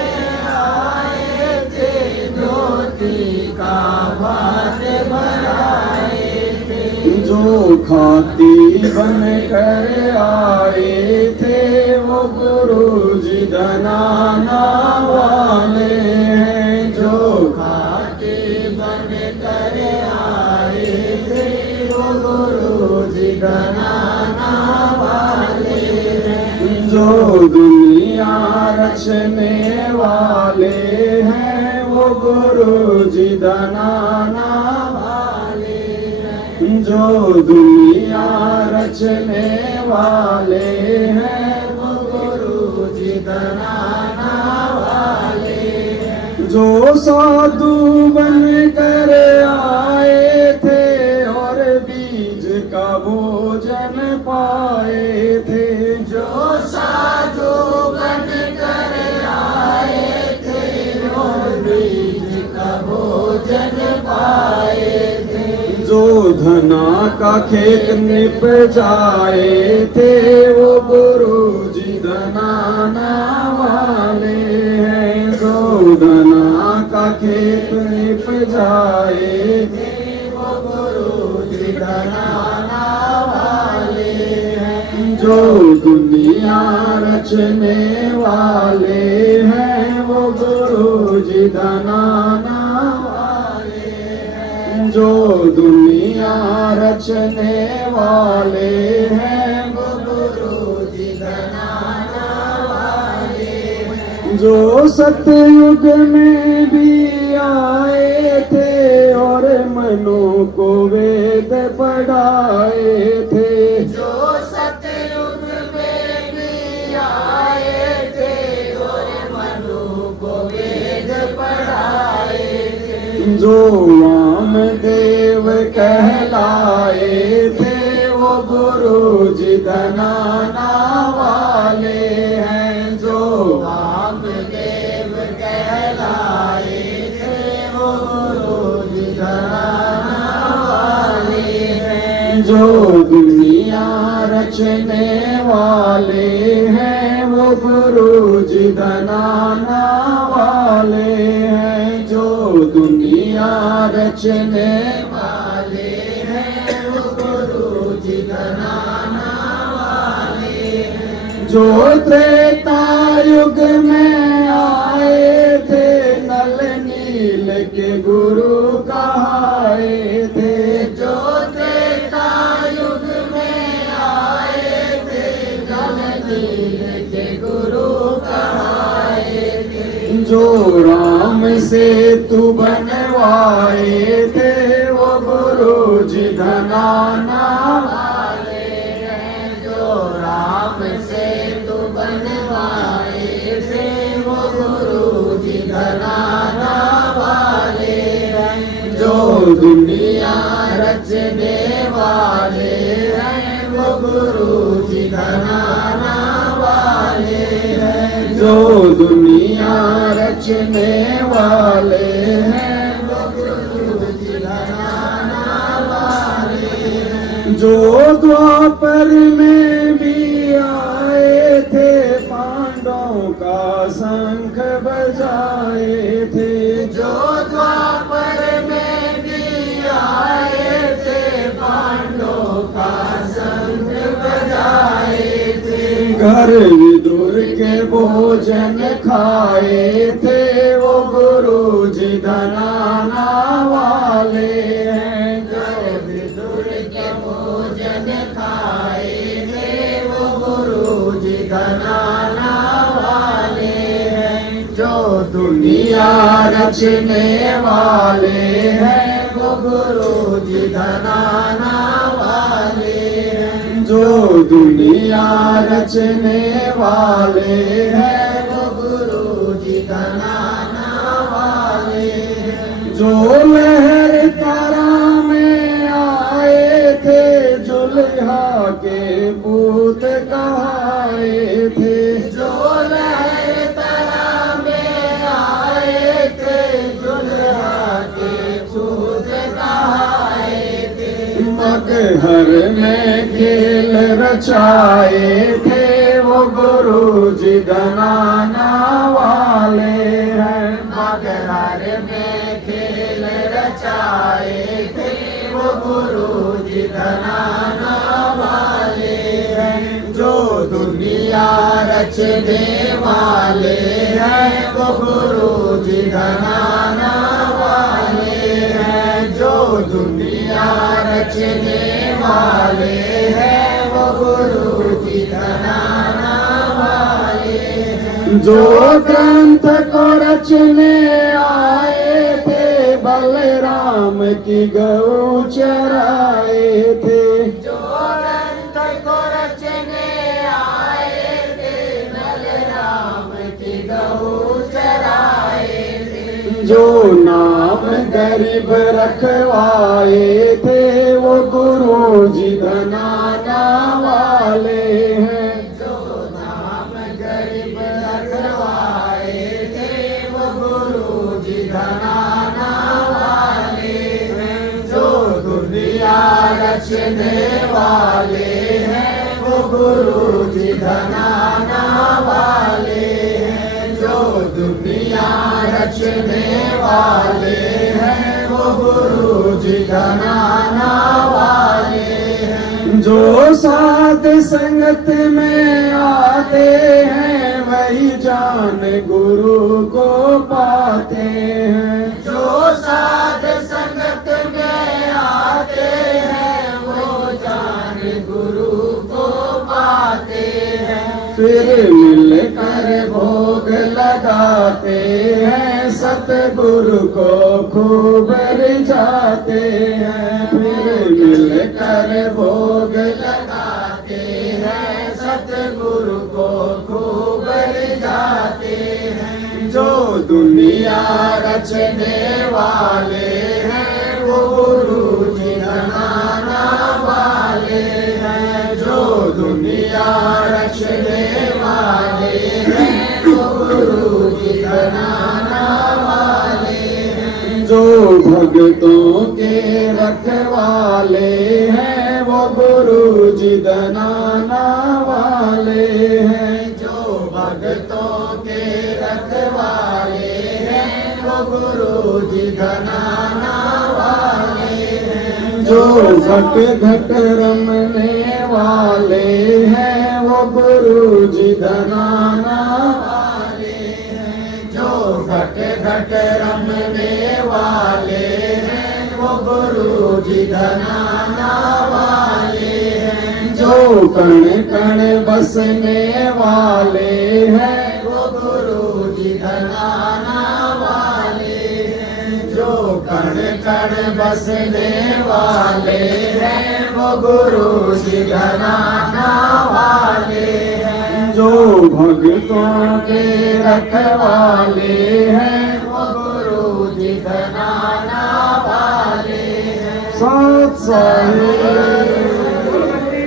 आए थे, ज्योति का भात भराए थे। जो खाती बन कर आए थे, वो गुरु जी धनाना वाले हैं। जो खाते बन कर आए थे, वो गुरु जी धनाना वाले हैं। जो दुनिया रचने वाले हैं, वो गुरु जी धनाना वाले हैं। जो दुनिया रचने वाले हैं, वो गुरु जी धनाना वाले हैं। जो साधु बन कर आए थे और बीज का भोजन पाए थे। जो साधु बन कर आए थे, और बीज का भोजन पाए थे। जो धना का खेत निप जाए थे, वो गुरु जी धनाना वाले हैं। जो धना का खेत निप जाए थे, वो गुरु जी धनाना वाले हैं। जो दुनिया रचने वाले हैं, वो गुरु जी धनाना वाले हैं। जो दुनिया रचने वाले हैं, वो गुरु जी धनाना वाले हैं। जो सतयुग में भी आए थे और मनु को वेद पढ़ाए थे। जो सतयुग में भी आए थे, और मनु को वेद पढ़ाए थे। जो वामदेव कहलाए थे, वो गुरु जी धनाना वाले हैं। जो वामदेव कहलाए थे, वो गुरु जी धनाना वाले हैं। जो दुनिया रचने वाले हैं, वो गुरु जी धनाना वाले हैं। जो दुनिया रचने वाले हैं, वो गुरु जी धनाना वाले हैं। जो त्रेता युग में आए थे, नल नील के गुरु कहाए थे। जो त्रेता युग में आए थे, नल नील के गुरु कहाए थे। जो राम सेतु बनवाए थे, वो गुरु जी धनाना वाले हैं। जो राम सेतु बनवाए थे, वो गुरु जी धनाना वाले हैं। जो दुनिया रचने वाले हैं, वो गुरु जी धनाना वाले हैं। जो दुनिया रचने वाले हैं, वो गुरु जी धनाना वाले हैं। जो द्वापर में भी आए थे, पांडवों का शंख बजाए थे। जो द्वापर में भी आए थे, पांडवों का संग बजाए थे। घर विदुर के भोजन खाए थे, वो गुरु जी धनाना वाले हैं। जो विदुर के भोजन खाए थे, वो गुरु जी धनाना वाले हैं। जो दुनिया रचने वाले हैं, वो गुरु जी धनाना वाले हैं। जो दुनिया रचने वाले हैं, वो गुरु जी धनाना वाले हैं। जो लहर तारा में आए थे, जुल्हा के पूत कहाए थे। जो लहर तरा में आए थे, जुल्हा के छूत कहाए थे। मकर हर में खेल रचाए थे वो गुरु जी धनाना वाले हैं। मगहर में खेल रचाए थे वो गुरु जी धनाना वाले हैं। जो दुनिया रचने वाले हैं वो गुरु जी धनाना वाले हैं। जो दुनिया रचने वाले हैं वो गुरु जी धनाना वाले हैं। जो ग्रंथ को रचने आए थे बलराम की गौ चराए थे। जो ग्रंथ को रचने आए थे बलराम की गौ चराए थे। जो नाम गरीब रखवाए थे वो गुरु जी धनाना वाले हैं। जो नाम गरीब रखवाए थे वो गुरु जी धनाना वाले हैं। जो दुनिया रचने वाले हैं वो गुरु जी धनाना वाले हैं। जो दुनिया रचने वाले हैं वो गुरु जी धनाना वाले हैं। जो साध संगत में आते हैं वही जान गुरु को पाते हैं। जो साध संगत में आते हैं वो जान गुरु को पाते हैं। फिर मिलकर भोग लगाते हैं सतगुरु को खूब रिझाते हैं। फिर मिलकर भोग लगाते हैं सतगुरु को खूब रिझाते हैं। जो दुनिया रचने वाले हैं वो गुरु जी धनाना वाले हैं। जो दुनिया रचने वाले हैं वो गुरु जी धनाना वाले हैं। जो भक्तों के रखवाले हैं वो गुरु जी धनाना वाले हैं। जो भक्तों के रखवाले हैं वो गुरु जी धनाना वाले हैं। जो घट घट रमने वाले हैं वो गुरु जी धनाना वाले हैं। जो घट घट रमने वाले हैं वो गुरु जी धनाना वाले हैं। जो कण कण बसने वाले हैं वो गुरु जी धनाना वाले हैं। जो कण कण बसने वाले हैं वो गुरु जी धनाना वाले हैं। जो भक्तों के रखवाले हैं वो गुरु जी धनाना वाले हैं। साथ साहिब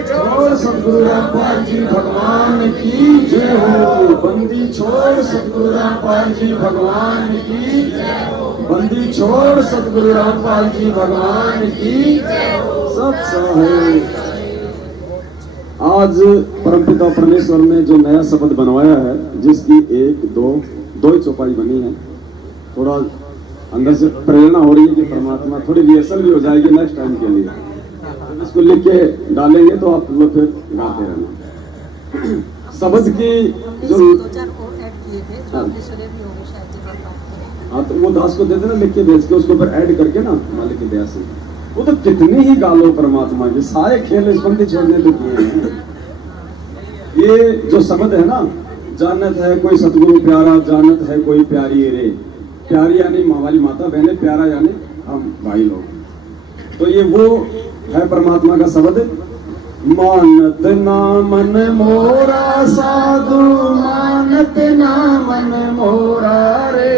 छोड़ सतगुरु रामपाल जी भगवान की जय हो। बंदी छोड़ सतगुरु रामपाल जी भगवान की जय हो। बंदी छोड़ सतगुरु रामपाल जी भगवान की सब साहिब। आज परमपिता परमेश्वर ने जो नया शब्द बनवाया है जिसकी दो ही चौपाई बनी है। थोड़ा अंदर से प्रेरणा हो रही है कि परमात्मा थोड़ी रिहर्सल भी हो जाएगी नेक्स्ट टाइम के लिए। इसको लिख के डालेंगे तो आप लोग फिर गाते रहना। शब्द की जो दो चार और ऐड किए थे जो आपने सुने भी होंगे शायद जब आप बात करें। हाँ तो वो दास को देते ना लिख के भेज के उसको फिर ऐड करके ना मालिक की दया से वो तो कितनी ही गालो परमात्मा के सारे खेल इस बंदी छोड़ने तो किए हैं। ये जो शब्द है ना जानत है कोई सतगुरु प्यारा जानत है कोई प्यारी रे। प्यारी यानी हमारी माता बहने प्यारा यानी हम भाई लोग। तो ये वो है परमात्मा का शब्द। मानत ना मन मोरा साधु मानत ना मन मोरा रे।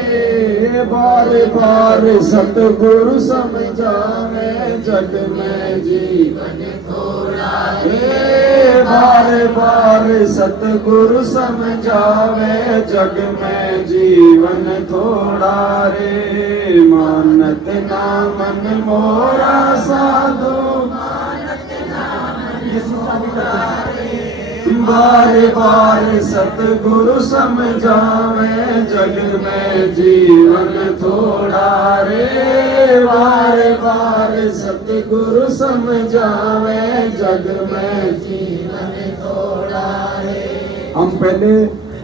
बार बार सतगुरु समझावे जग में जीवन थोड़ा रे। बार बार सतगुरु समझावे जग में जीवन थोड़ा रे। मानत ना मन मोरा साधु मानत बार बार सतगुरु समझावे जग में जीवन थोड़ा रे। बार बार सतगुरु समझावे जग में जीवन थोड़ा रे। हम पहले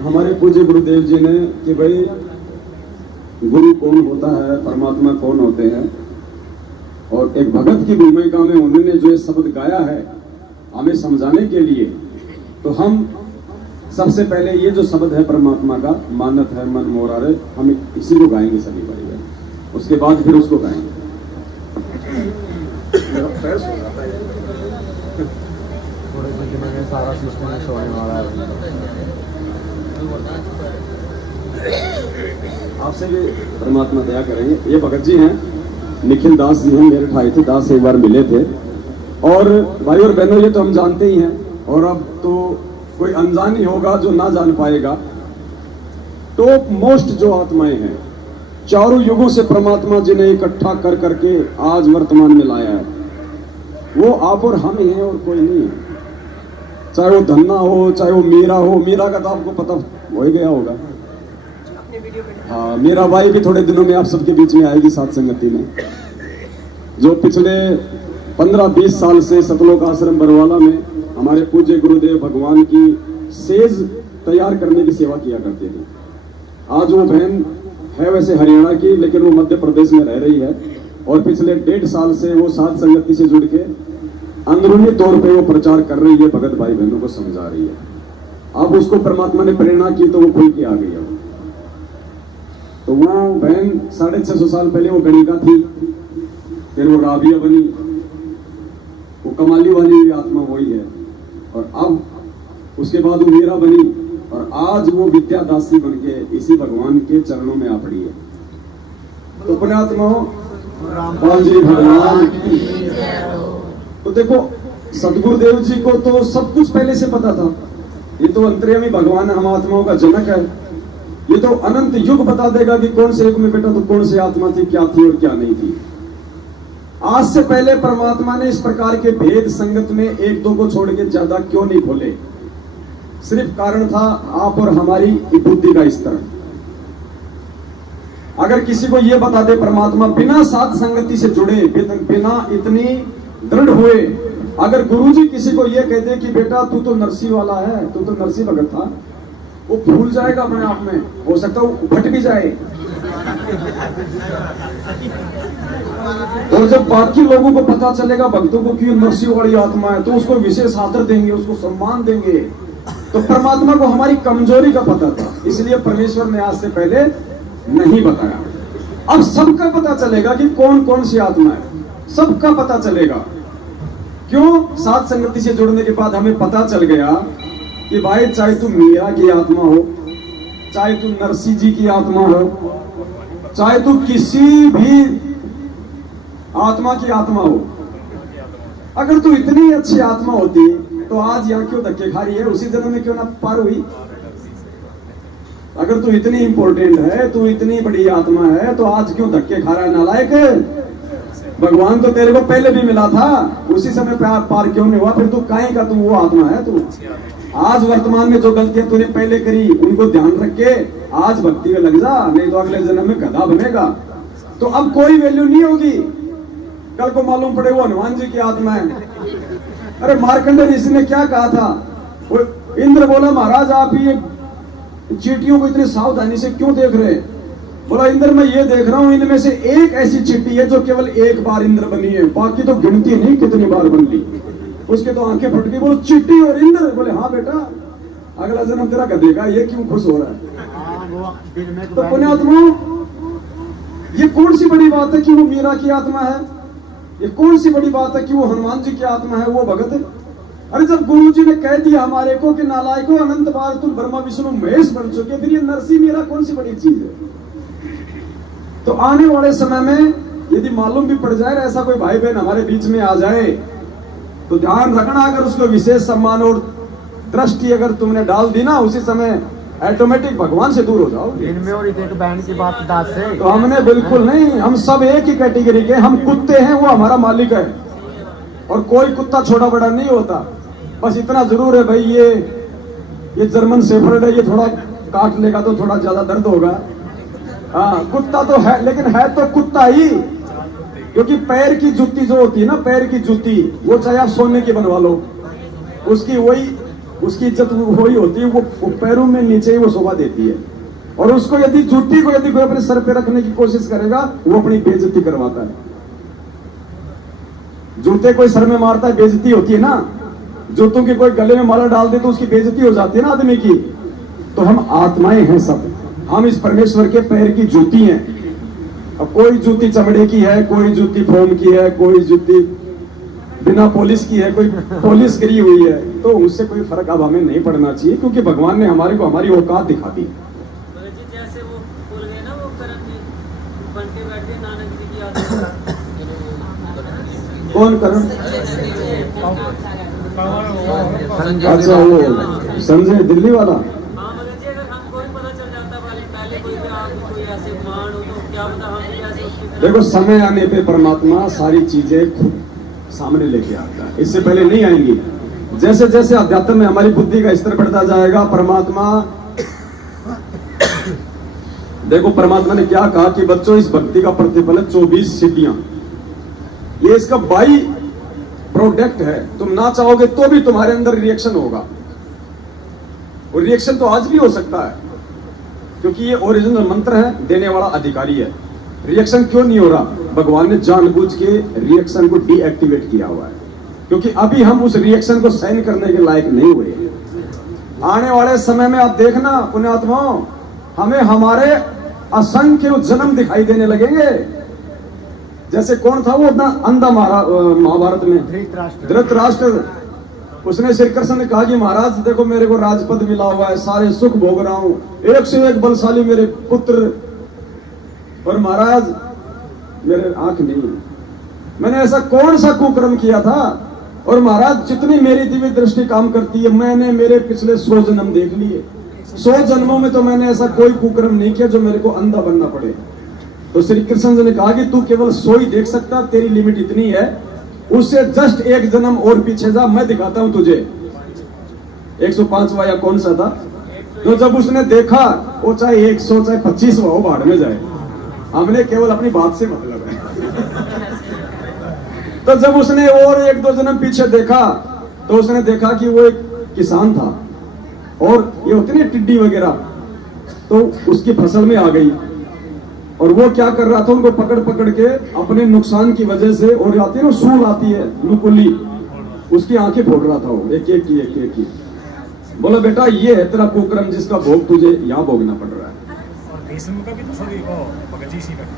हमारे पूज्य गुरुदेव जी ने कि भाई गुरु कौन होता है, परमात्मा कौन होते हैं, और एक भगत की भूमिका में उन्होंने जो ये शब्द गाया है हमें समझाने के लिए, तो हम सबसे पहले ये जो शब्द है परमात्मा का, मानत है मन मोरा रे, हम इसी को गाएंगे सभी भाई बहन, उसके बाद फिर उसको गाएंगे। थोड़े से दिनों में सारा सिस्टम सोने वाला है। आपसे भी परमात्मा दया करेंगे। ये भगत जी हैं, निखिल दास जी हैं, मेरे ठाई थे, दास से एक बार मिले थे। और भाई और बहनों ये तो हम जानते ही हैं, और अब तो कोई अनजान ही होगा जो ना जान पाएगा। टॉप मोस्ट जो आत्माएं हैं, चारों युगों से परमात्मा जी ने इकट्ठा कर करके आज वर्तमान में लाया है, वो आप और हम ही हैं और कोई नहीं है। चाहे वो धन्ना हो, चाहे वो मीरा हो, मीरा का तो आपको पता हो ही गया होगा। हाँ, मेरा भाई भी थोड़े दिनों में आप सबके बीच में आएगी साथ संगति में, जो पिछले 15-20 साल से सतलोक आश्रम बरवाला में हमारे पूज्य गुरुदेव भगवान की सेज तैयार करने की सेवा किया करते थे। आज वो बहन है वैसे हरियाणा की, लेकिन वो मध्य प्रदेश में रह रही है, और पिछले 1.5 साल से वो साथ संगति से जुड़ के अंदरूनी तौर पे वो प्रचार कर रही है, भगत भाई बहनों को समझा रही है। अब उसको परमात्मा ने प्रेरणा की तो वो खुल के आ गई है। तो वो बहन 650 साल पहले वो गणिका थी, फिर वो राबिया बनी, वो कमाली वाली आत्मा वही है, और अब उसके बाद वो मीरा बनी, और आज वो विद्यादासी बन के इसी भगवान के चरणों में आ पड़ी है। तो पुण्यात्माओं, राम जी भगवान की। तो देखो, सदगुरुदेव जी को तो सब कुछ पहले से पता था। ये तो अंतर्यामी भगवान हम आत्माओं का जनक है। ये तो अनंत युग बता देगा कि कौन से युग में बेटा तो कौन सी आत्मा थी, क्या थी और क्या नहीं थी। आज से पहले परमात्मा ने इस प्रकार के भेद संगत में एक दो को छोड़ के ज्यादा क्यों नहीं खोले? सिर्फ कारण था आप और हमारी बुद्धि का स्तर। अगर किसी को यह बता दे परमात्मा बिना साथ संगति से जुड़े, बिना इतनी दृढ़ हुए, अगर गुरुजी किसी को यह कह दे कि बेटा तू तो नरसी वाला है, तू तो नरसी भगत था, वो भूल जाएगा अपने आप में, हो सकता है वो उभट भी जाए। और जब बाकी लोगों को पता चलेगा भक्तों को कि नरसी वाली आत्मा है, तो उसको विशेष आदर देंगे, उसको सम्मान देंगे। तो परमात्मा को हमारी कमजोरी का पता था, इसलिए परमेश्वर ने आज से पहले नहीं बताया। अब सबका पता चलेगा कि कौन कौन सी आत्मा है, सबका पता चलेगा। क्यों? साथ संगति से जुड़ने के बाद हमें पता चल गया कि भाई चाहे तू मीरा की आत्मा हो, चाहे तू नरसी जी की आत्मा हो, चाहे तू किसी भी आत्मा की आत्मा हो, अगर तू इतनी अच्छी आत्मा होती तो आज यहाँ क्यों धक्के खा रही है? उसी जन्म में क्यों ना पार हुई? अगर तू इतनी इंपॉर्टेंट है, तू इतनी बड़ी आत्मा है, तो आज क्यों धक्के खा रहा है नालायक? भगवान तो तेरे को पहले भी मिला था, उसी समय पार क्यों नहीं हुआ? फिर तू काहे का, तू वो आत्मा है। तू आज वर्तमान में जो गलतियां तूने पहले करी उनको ध्यान रख के आज भक्ति में लग जा, नहीं तो अगले जन्म में गधा बनेगा। तो अब कोई वैल्यू नहीं होगी। कल को मालूम पड़े वो हनुमान जी की आत्मा है। अरे मार्कंडेय ऋषि ने क्या कहा था? वो इंद्र बोला महाराज आप ये चींटियों को इतनी सावधानी से क्यों देख रहे? बोला इंद्र मैं ये देख रहा हूं, इनमें से एक ऐसी चींटी है जो केवल एक बार इंद्र बनी है, बाकी तो गिनती नहीं कितनी बार बन ली। उसके तो आंखें फट गई। बोलो चींटी और इंद्र? बोले हाँ बेटा, अगला जन्म तेरा गधेगा, ये क्यों खुश हो रहा है? तो पुण्यात्माओं, ये कौन सी बड़ी बात है कि वो मीरा की आत्मा है? ये कौन सी बड़ी बात है कि वो हनुमान जी की आत्मा है, वो भगत है? अरे जब गुरु जी ने कह दिया हमारे को कि नालायकों अनंत बार तुम ब्रह्मा विष्णु महेश बन चुके, फिर ये नरसी मीरा कौन सी बड़ी चीज है? तो आने वाले समय में यदि मालूम भी पड़ जाए, ऐसा कोई भाई बहन हमारे बीच में आ जाए, तो ध्यान रखना, अगर उसको विशेष सम्मान और दृष्टि अगर तुमने डाल दी ना, उसी समय ऑटोमेटिक भगवान से दूर हो जाओ। इनमें और एक बहन की बात दास है। तो हमने बिल्कुल नहीं, हम सब एक ही कैटेगरी के। हम कुत्ते हैं, वो हमारा मालिक है, और कोई कुत्ता छोटा बड़ा नहीं होता। बस इतना जरूर है भाई, ये जर्मन शेफर्ड है, ये थोड़ा काट लेगा तो थोड़ा ज्यादा दर्द होगा। हाँ, कुत्ता तो है, लेकिन है तो कुत्ता ही। क्योंकि पैर की जूती जो होती है ना, पैर की जूती, वो चाहे आप सोने की बनवा लो, उसकी इज्जत वही होती है, वो पैरों में नीचे ही वो शोभा देती है। और उसको यदि जूती को यदि कोई अपने सर पे रखने की कोशिश करेगा, वो अपनी बेइज्जती करवाता है। जूते कोई सर में मारता है, बेइज्जती होती है ना। जूतों की कोई गले में माला डाल दे तो उसकी बेइज्जती हो जाती है ना आदमी की। तो हम आत्माएं हैं सब, हम इस परमेश्वर के पैर की जूती हैं। अब कोई जूती चमड़े की है, कोई जूती फोम की है, कोई जूती बिना पॉलिश की है, कोई पॉलिश करी हुई है, तो उससे कोई फर्क अब हमें नहीं पड़ना चाहिए, क्योंकि भगवान ने हमारे को हमारी औकात दिखा दी। जैसे वो बोल गए ना, वो करण जी बन के बैठ गए नानक जी की याद। कौन करण? अच्छा, वो संजय दिल्ली वाला। हाँ मगर जी, अगर हमको भी पता चल जाता पहले कोई भी आप कोई ऐसे मान हो तो क्या पता हम भी ऐसे उसकी तरह। देखो, समय आने पे परमात्मा सारी चीजें खुद सामने लेके आता है, इससे पहले नहीं आएंगी। जैसे जैसे अध्यात्म में हमारी बुद्धि का स्तर बढ़ता जाएगा, परमात्मा, देखो परमात्मा ने क्या कहा कि बच्चों, इस भक्ति का प्रतिफल है 24 सिद्धियां। ये इसका बाई प्रोडक्ट है। तुम ना चाहोगे तो भी तुम्हारे अंदर रिएक्शन होगा, और रिएक्शन तो आज भी हो सकता है, क्योंकि ये ओरिजिनल मंत्र है, देने वाला अधिकारी है। रिएक्शन क्यों नहीं हो रहा? भगवान ने जानबूझ के रिएक्शन को डीएक्टिवेट किया हुआ है, क्योंकि अभी हम उस रिएक्शन को सहन करने के लायक नहीं हुए। आने वाले समय में आप देखना पुण्यात्माओं, हमें हमारे असंख्य जन्म दिखाई देने लगेंगे। जैसे कौन था वो अंधा महाभारत में? धृतराष्ट्र। उसने श्री कृष्ण ने कहा कि महाराज देखो, मेरे को राजपद मिला हुआ है, सारे सुख भोग रहा हूं, एक से एक बलशाली मेरे पुत्र, और महाराज मेरे आंख नहीं है, मैंने ऐसा कौन सा कुकर्म किया था? और महाराज जितनी मेरी दिव्य दृष्टि काम करती है, मैंने मेरे पिछले 100 जन्म देख लिए, 100 जन्मों में तो मैंने ऐसा कोई कुकर्म नहीं किया जो मेरे को अंधा बनना पड़े। तो श्री कृष्ण जी ने कहा कि तू केवल 100 ही देख सकता, तेरी लिमिट इतनी है, उससे जस्ट एक जन्म और पीछे जा, मैं दिखाता हूं तुझे। 105वां या कौन सा था? तो जब उसने देखा, वो चाहे 100 चाहे 25वां हो, भाड़ में जाए, हमने केवल अपनी बात से मतलब है। तो जब उसने और 1-2 जन्म पीछे देखा, तो उसने देखा कि वो एक किसान था, और ये होती ना टिड्डी वगैरह, तो उसकी फसल में आ गई, और वो क्या कर रहा था, उनको पकड़ पकड़ के अपने नुकसान की वजह से, और आती है ना सूल आती है नुकुली, उसकी आंखें फोड़ रहा था वो, एक एक की। बोला बेटा, ये है तेरा कुकर्म जिसका भोग तुझे यहाँ भोगना पड़ रहा है।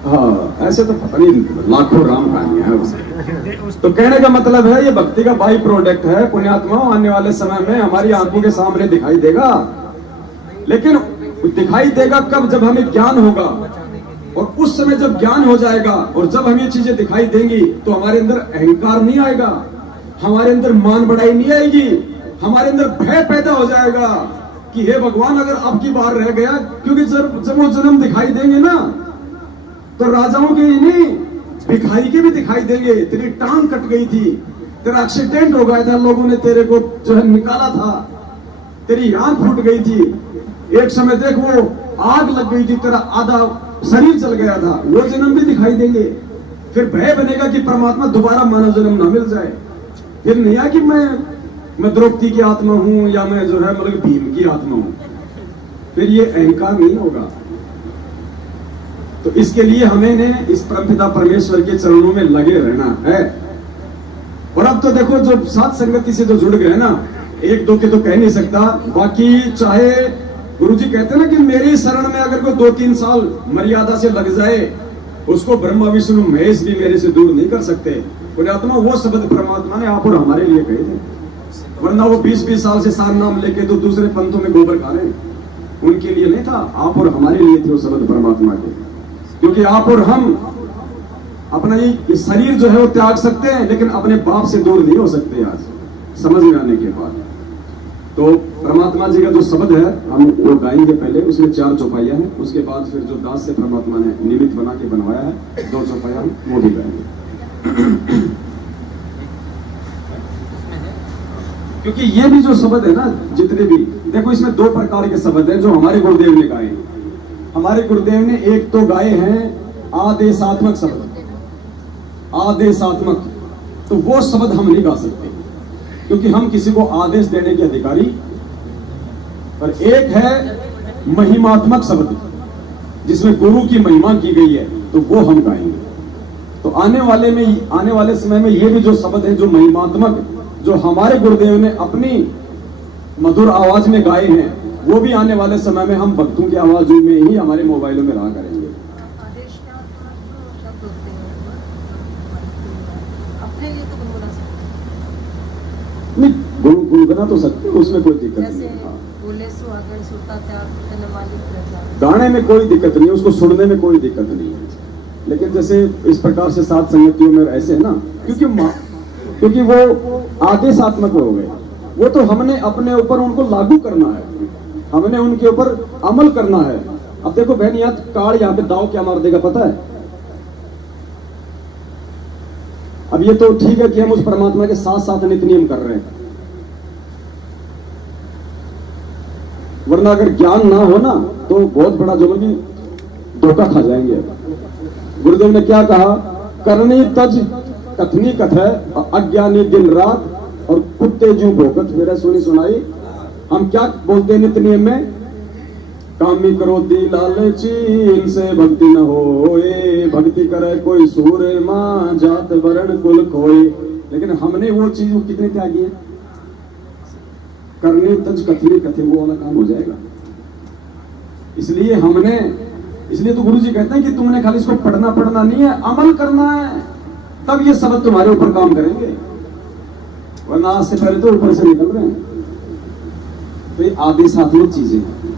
हाँ, ऐसे तो पता नहीं लाखों राम कहानियां है। तो कहने का मतलब है, ये भक्ति का बाई प्रोडक्ट है पुण्यात्मा, आने वाले समय में हमारी आंखों के सामने दिखाई देगा। लेकिन दिखाई देगा कब? जब हमें ज्ञान होगा, और उस समय जब ज्ञान हो जाएगा और जब हमें चीजें दिखाई देंगी, तो हमारे अंदर अहंकार नहीं आएगा, हमारे अंदर मान बढ़ाई नहीं आएगी, हमारे अंदर भय पैदा हो जाएगा कि हे भगवान, अगर अब की बार रह गया, क्योंकि जब वो जन्म दिखाई देंगे ना, तो राजाओं के ही नहीं, भिखारी के भी दिखाई देंगे। तेरी टांग कट गई थी, तेरा एक्सीडेंट हो गया था, लोगों ने तेरे को जो है निकाला था, तेरी आंख फूट गई थी, एक समय देख वो आग लग गई थी, तेरा आधा शरीर चल गया था, वो जन्म भी दिखाई देंगे। फिर भय बनेगा कि परमात्मा दोबारा मानव जन्म ना मिल जाए। फिर नहीं है कि मैं द्रौपदी की आत्मा हूं, या मैं जो है मतलब भीम की आत्मा हूं, फिर ये अहंकार नहीं होगा। तो इसके लिए हमें ने इस परमपिता परमेश्वर के चरणों में लगे रहना है। और अब तो देखो, जो साथ संगति से जो जुड़ गए ना, 1-2 के तो कह नहीं सकता, बाकी चाहे गुरुजी कहते हैं ना कि मेरी शरण में अगर कोई 2-3 साल मर्यादा से लग जाए, उसको ब्रह्मा विष्णु महेश भी मेरे से दूर नहीं कर सकते। पुण्यात्मा, वो शब्द परमात्मा ने आप और हमारे लिए कहे थे, वरना वो 20-20 साल से सार नाम लेके तो दूसरे पंथों में गोबर खा रहे, उनके लिए नहीं था, आप और हमारे लिए थे वो शब्द परमात्मा के। क्योंकि आप और हम अपना ये शरीर जो है वो त्याग सकते हैं, लेकिन अपने बाप से दूर नहीं हो सकते। आज समझ में आने के बाद तो परमात्मा जी का जो शब्द है हम वो गाएंगे। पहले उसमें 4 चौपाइयां हैं, उसके बाद फिर जो दास से परमात्मा ने निमित्त बना के बनवाया है 2 चौपाइयां, वो भी गाएंगे। क्योंकि ये भी जो शब्द है ना, जितने भी, देखो इसमें दो प्रकार के शब्द हैं जो हमारे गुरुदेव ने गाए हैं। हमारे गुरुदेव ने एक तो गाए हैं आदेशात्मक शब्द, आदेशात्मक, तो वो शब्द हम नहीं गा सकते क्योंकि हम किसी को आदेश देने के अधिकारी। पर एक है महिमात्मक शब्द जिसमें गुरु की महिमा की गई है, तो वो हम गाएंगे। तो आने वाले समय में ये भी जो शब्द है जो महिमात्मक, जो हमारे गुरुदेव ने अपनी मधुर आवाज में गाए हैं, वो भी आने वाले समय में हम भक्तों की आवाज में ही हमारे मोबाइलों में रहा करेंगे। आदेश क्या शब्द होते हैं? अपने लिए तो गुनगुना सकते नहीं, गुनगुना तो सकते, उसमें कोई दिक्कत हैं। नहीं जैसे है। हाँ। बोले सुहागण सुता त्याग तन मालिक रजा। गाने में कोई दिक्कत नहीं है, उसको सुनने में कोई दिक्कत नहीं है। लेकिन जैसे इस प्रकार से सात संगतियों में ऐसे है ना, क्योंकि वो आदेशात्मक हो गए, वो तो हमने अपने ऊपर उनको लागू करना है, हमने उनके ऊपर अमल करना है। अब देखो बहन, यहाँ काल यहाँ पे दाव क्या मार देगा पता है? अब ये तो ठीक है कि हम उस परमात्मा के साथ साथ नित्य नियम कर रहे हैं, वरना अगर ज्ञान ना हो ना तो बहुत बड़ा जो भी धोखा खा जाएंगे। गुरुदेव ने क्या कहा? करनी तज कथनी कथय, अज्ञानी दिन रात, और कुत्ते जू भोकत मेरा सुनी सुनाई। हम क्या बोलते हैं नित्य नियम में? कामी क्रोधी लालची इनसे भक्ति न होए, भक्ति करे कोई सूर्य मां जात वर्ण कुल खोए। लेकिन हमने वो चीज कितने त्यागी है? करनी तज कथनी कथे, वो वाला काम हो जाएगा। इसलिए तो गुरु जी कहते हैं कि तुमने खाली इसको पढ़ना नहीं है, अमल करना है, तब ये शब्द तुम्हारे ऊपर काम करेंगे, वरना आज से पहले तो ऊपर से निकल रहे हैं। तो ये आदेशात्मक चीजें हैं।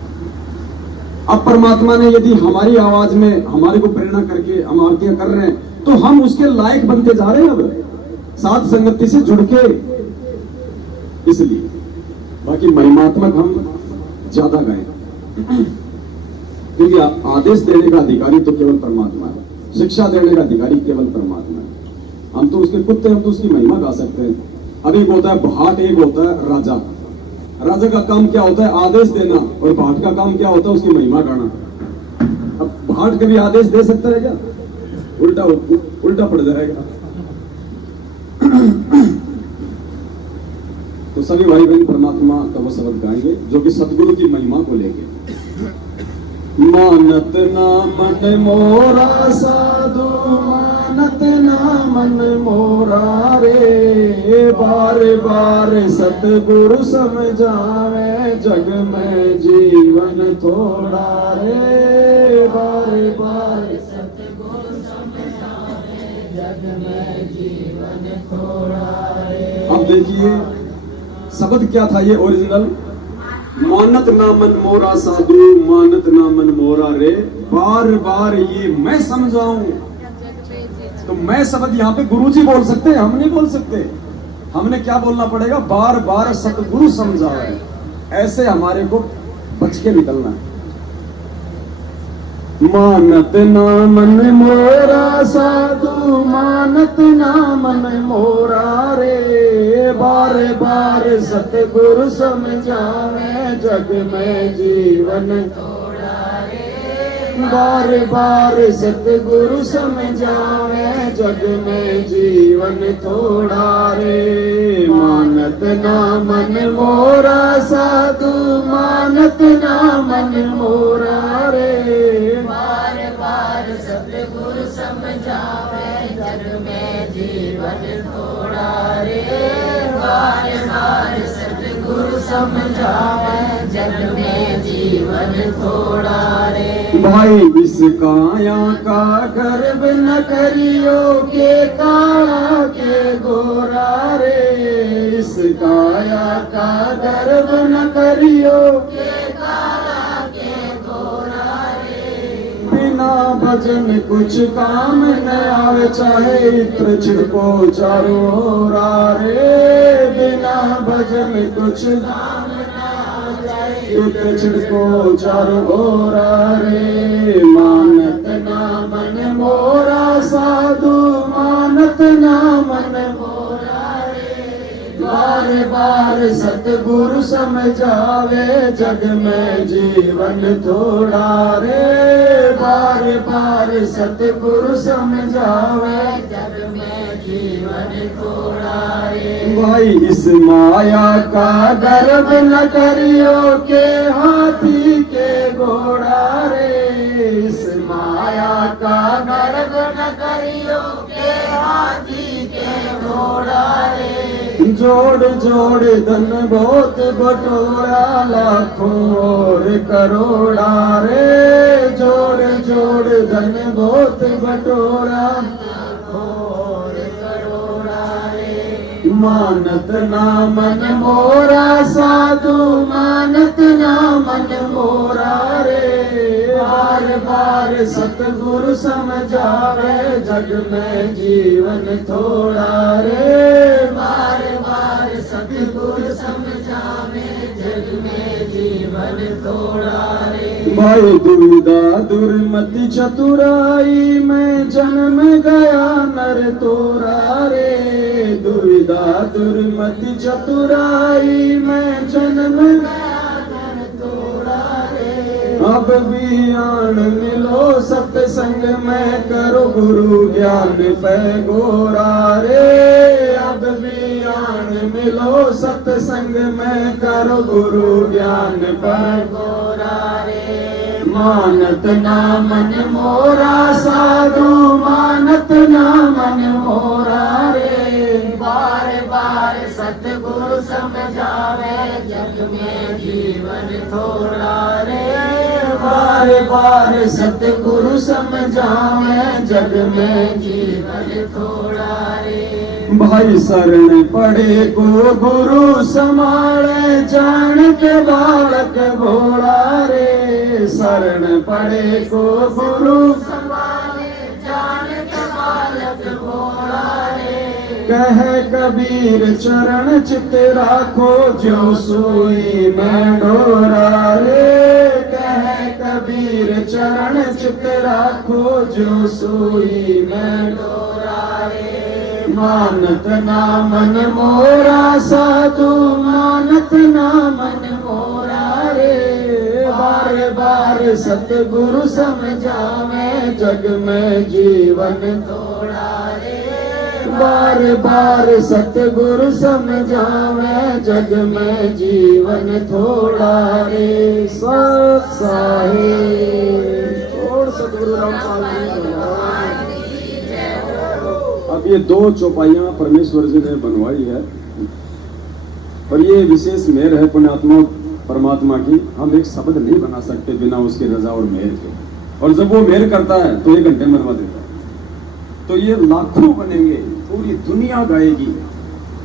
अब परमात्मा ने यदि हमारी आवाज में हमारे को प्रेरणा करके हम आरतियां कर रहे हैं, तो हम उसके लायक बनते जा रहे हैं अब साथ संगति से जुड़ के। इसलिए बाकी महिमात्मक हम ज्यादा गाएं, क्योंकि आदेश देने का अधिकारी तो केवल परमात्मा है, शिक्षा देने का अधिकारी केवल परमात्मा है। हम तो उसके कुत्ते, हम तो उसकी महिमा गा सकते हैं। अब एक होता है भाट, एक होता है राजा। राजा का काम क्या होता है? आदेश देना, और भाट का काम क्या होता है? उसकी महिमा गाना। अब भाट कभी आदेश दे सकता है क्या? उल्टा पड़ जाएगा। तो सभी भाई बहन परमात्मा का वो शब्द गाएंगे जो कि सदगुरु की महिमा को लेके। मानत ना मन मोरा साधु, मानत ना मन मोरा रे, बार बार सतगुरु समझावे, जग में जीवन थोड़ा रे, बार बार सतगुरु समझावे, जग में जीवन थोड़ा रे। अब देखिए शब्द क्या था ये ओरिजिनल? मानत ना मन मोरा साधु, मानत ना मन मोरा रे, बार बार ये मैं समझाऊं। तो मैं शब्द यहाँ पे गुरुजी बोल सकते हैं, हम नहीं बोल सकते। हमने क्या बोलना पड़ेगा? बार बार सतगुरु समझावे। ऐसे हमारे को बच के निकलना है। मानत ना मन मोरा साधु, मानत ना मन मोरा रे, बार बार सतगुरु समझावे, जग में जीवन थोड़ा रे, बार बार सतगुरु समझावे, जग में जीवन थोड़ा रे। मानत ना मन मोरा साधु, मानत ना मन मोरा रे, बार बार सतगुरु समझावे, जग में जीवन थोड़ा रे, बार बार सतगुरु समझावे, जग में जीवन थोड़ा रे। भाई इस काया का गर्व न करियो, के काला के गोरा रे, इस काया का गर्व न करियो, के काला के गोरा रे। बिना भजन कुछ काम न आवे, चाहे इत्र छिड़को चारों ओरा रे, बिना भजन कुछ काम न आवे, इत्र छिड़को चारों ओरा रे। मानत ना मन मोरा साधु, मानत ना मन मोरा रे, बार बार बार सतगुरु समझावे, जग में जीवन थोड़ा रे। बार बार सतगुरु समझावे, जग में जीवन थोड़ा रे। भाई इस माया का गर्व न करियो के हाथी के घोड़ा रे। इस माया का गर्व न करियो के हाथी के घोड़ा रे। जोड़ जोड़ धन बहुत बटोरा, लाखों और करोड़ा रे। जोड़ जोड़ धन बहुत बटोरा, लाखों और करोड़ा रे। मानत ना मन मोरा साधु, मानत ना मन मोरा रे। बार बार सतगुरु समझावे, जग में जीवन थोड़ा रे। बार बार सतगुरु समझावे, जग में जीवन थोड़ा रे। भाई दुविधा दुर्मति चतुराई में जन्म गया नर तोरा रे। दुविधा दुर्मति चतुराई में जन्म गया नर तोरा रे। अब भी आन मिलो सत्संग में, करो गुरु ज्ञान पे गोरा रे। अब भी आन मिलो सत्संग में, करो गुरु ज्ञान पे गोरा रे। मानत ना मन मोरा साधु, मानत ना मन मोरा रे। बार बार सतगुरु समझावे, जग में जीवन थोड़ा रे। बार बार सतगुरु समझावे, जग में जीवन थोड़ा रे। भाई शरण पड़े को गुरु संभाले, जान के बालक भोला रे। शरण पड़े को गुरु संभाले, जान के बालक भोला रे। कह कबीर चरण चित राखो, जो सोई में डोरा रे। कह कबीर चरण चित राखो, जो सोई में डोरा रे। मानत ना मन मोरा साधु, मानत ना मन मोरा रे। बार बार सतगुरु समझावे, जग में जीवन थोड़ा रे। बार बार सतगुरु समझावे, जग में जीवन थोड़ा रे। सत साहिब और सतगुरु रामपाल जी भगवान। अब ये दो चौपाइयां परमेश्वर जी ने बनवाई है, और ये विशेष मेहर है पुण्यात्मा परमात्मा की। हम एक शब्द नहीं बना सकते बिना उसकी रजा और मेहर के, और जब वो मेहर करता है तो 1 घंटे में बनवा देता है। तो ये लाखों बनेंगे, पूरी दुनिया गाएगी।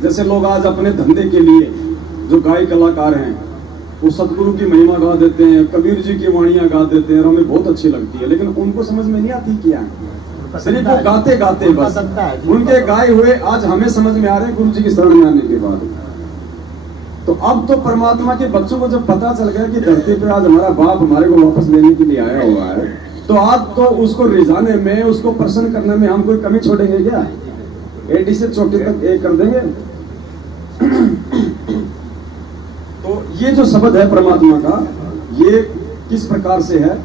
जैसे लोग आज अपने धंधे के लिए जो गायक कलाकार हैं, वो सतगुरु की महिमा गा देते हैं, कबीर जी की वाणियां गा देते हैं, और हमें बहुत अच्छी लगती है, लेकिन उनको समझ में नहीं आती क्या है। सिर्फ वो गाते गाते बस उनके गाए हुए आज हमें समझ में आ रहे हैं गुरु जी की शरण में आने के बाद। तो अब तो परमात्मा के बच्चों को जब पता चल गया कि धरती पे आज हमारा बाप हमारे को वापस लेने के लिए आया हुआ है, तो आज तो उसको रिझाने में, उसको प्रसन्न करने में हम कोई कमी छोड़ेंगे क्या? एडी से चोटी तक एक कर देंगे। तो ये जो शब्द है परमात्मा का, ये किस प्रकार से है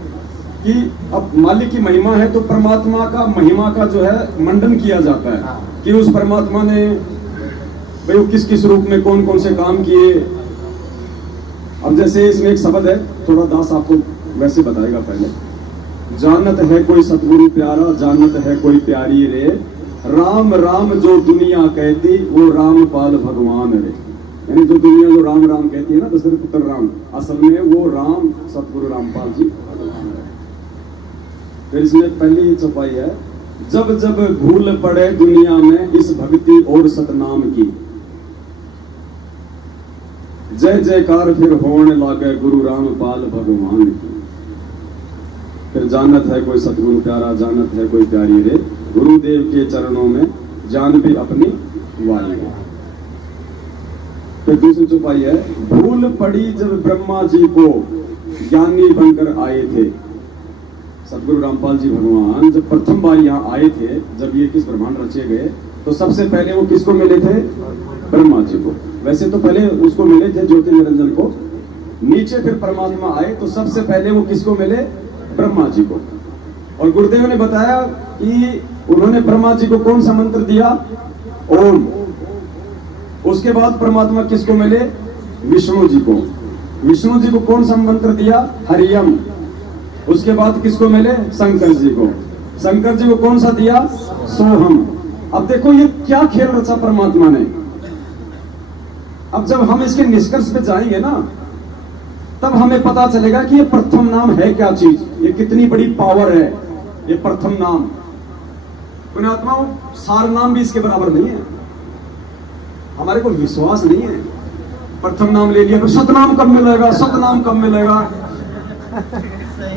कि अब मालिक की महिमा है तो परमात्मा का महिमा का जो है मंडन किया जाता है कि उस परमात्मा ने भाई वो किस किस रूप में कौन कौन से काम किए। अब जैसे इसमें एक शब्द है, थोड़ा दास आपको वैसे बताएगा पहले। जानत है कोई सतगुरु प्यारा, जानत है कोई प्यारी रे। राम राम जो दुनिया कहती, वो रामपाल भगवान रे। यानी जो दुनिया जो राम राम कहती है ना, दशरथ पुत्र राम, असल में वो राम सतगुरु रामपाल जी भगवान है। फिर इसमें पहली चौपाई है, जब जब भूल पड़े दुनिया में इस भक्ति और सतनाम की, जय जयकार फिर होने लागे गुरु रामपाल भगवान की। फिर जानत है कोई सतगुरु प्यारा, जानत है कोई प्यारी रे। गुरुदेव के चरणों में जान भी अपनी वाली है। फिर दूसरी चौपाई है, भूल पड़ी जब ब्रह्मा जी को ज्ञानी बनकर आए थे। सतगुरु रामपाल जी भगवान जब प्रथम बार यहाँ आए थे, जब ये किस ब्रह्मांड रचे गए, तो सबसे पहले वो किसको मिले थे? ब्रह्मा जी को। वैसे तो पहले उसको मिले थे ज्योति निरंजन को, नीचे फिर परमात्मा आए तो सबसे पहले वो किसको मिले? ब्रह्मा जी को। और गुरुदेव ने बताया कि उन्होंने ब्रह्मा जी को कौन सा मंत्र दिया? ओम। उसके बाद परमात्मा किसको मिले? विष्णु जी को। विष्णु जी को कौन सा मंत्र दिया? हरियम। उसके बाद किसको मिले? शंकर जी को। शंकर जी को कौन सा दिया? सोहम। अब देखो ये क्या खेल रचा परमात्मा ने। अब जब हम इसके निष्कर्ष पे जाएंगे ना, तब हमें पता चलेगा कि ये प्रथम नाम है क्या चीज, ये कितनी बड़ी पावर है ये प्रथम नाम। पुण्यात्माओं, सार नाम भी इसके बराबर नहीं है। हमारे को विश्वास नहीं है। प्रथम नाम ले लिया, तो सतनाम कब मिलेगा? सतनाम कब मिलेगा?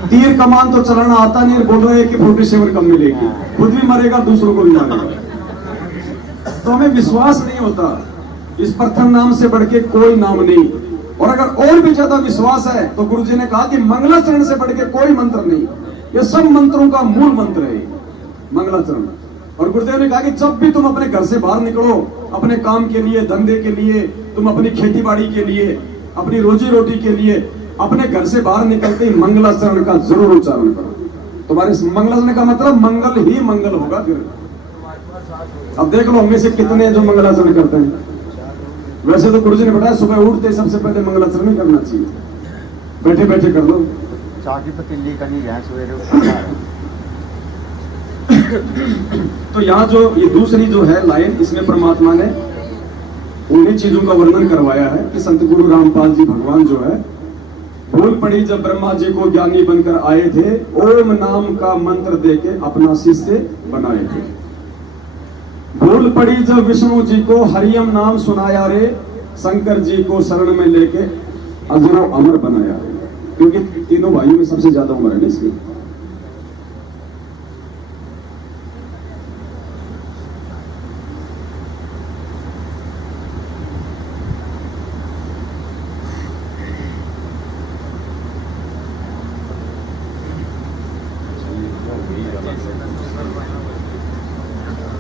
तीर कमान तो चलाना आता नहीं, बोल रहे हैं कि 47 कब मिलेगी। खुद भी मरेगा, दूसरों को भी मारेगा। तो हमें विश्वास नहीं होता। इस प्रथम नाम से बढ़ के कोई नाम नहीं। और अगर और भी ज्यादा विश्वास है तो गुरुजी ने कहा कि मंगलाचरण से बढ़ के कोई मंत्र नहीं। ये सब मंत्रों का मूल मंत्र है मंगलाचरण। और गुरुदेव ने कहा कि जब भी तुम अपने घर से बाहर निकलो, अपने काम के लिए, धंधे के लिए, तुम अपनी खेती बाड़ी के लिए, अपनी रोजी रोटी के लिए, अपने घर से बाहर निकलते ही मंगलाचरण का जरूर उच्चारण करो। तुम्हारे मंगलाचरण का मतलब मंगल ही मंगल होगा। फिर अब देख लो हमें से कितने हैं जो मंगलाचरण करते हैं। वैसे तो गुरुजी ने बताया सुबह उठते सबसे पहले मंगलाचरण ही करना चाहिए। बैठे बैठे कर लो। चाकी पतीली करनी है सवेरे। तो यहाँ जो ये दूसरी जो है लाइन, इसमें परमात्मा ने उन्हीं चीजों का वर्णन करवाया है कि संत गुरु रामपाल जी भगवान जो है, भूल पड़ी जब ब्रह्मा जी को ज्ञानी बनकर आए थे, ओम नाम का मंत्र देके अपना शिष्य बनाए थे। भूल पड़ी जब विष्णु जी को हरियम नाम सुनाया रे, शंकर जी को शरण में लेके अजर अमर बनाया रे। क्योंकि तीनों भाइयों में सबसे ज्यादा उम्र है ना इसमें।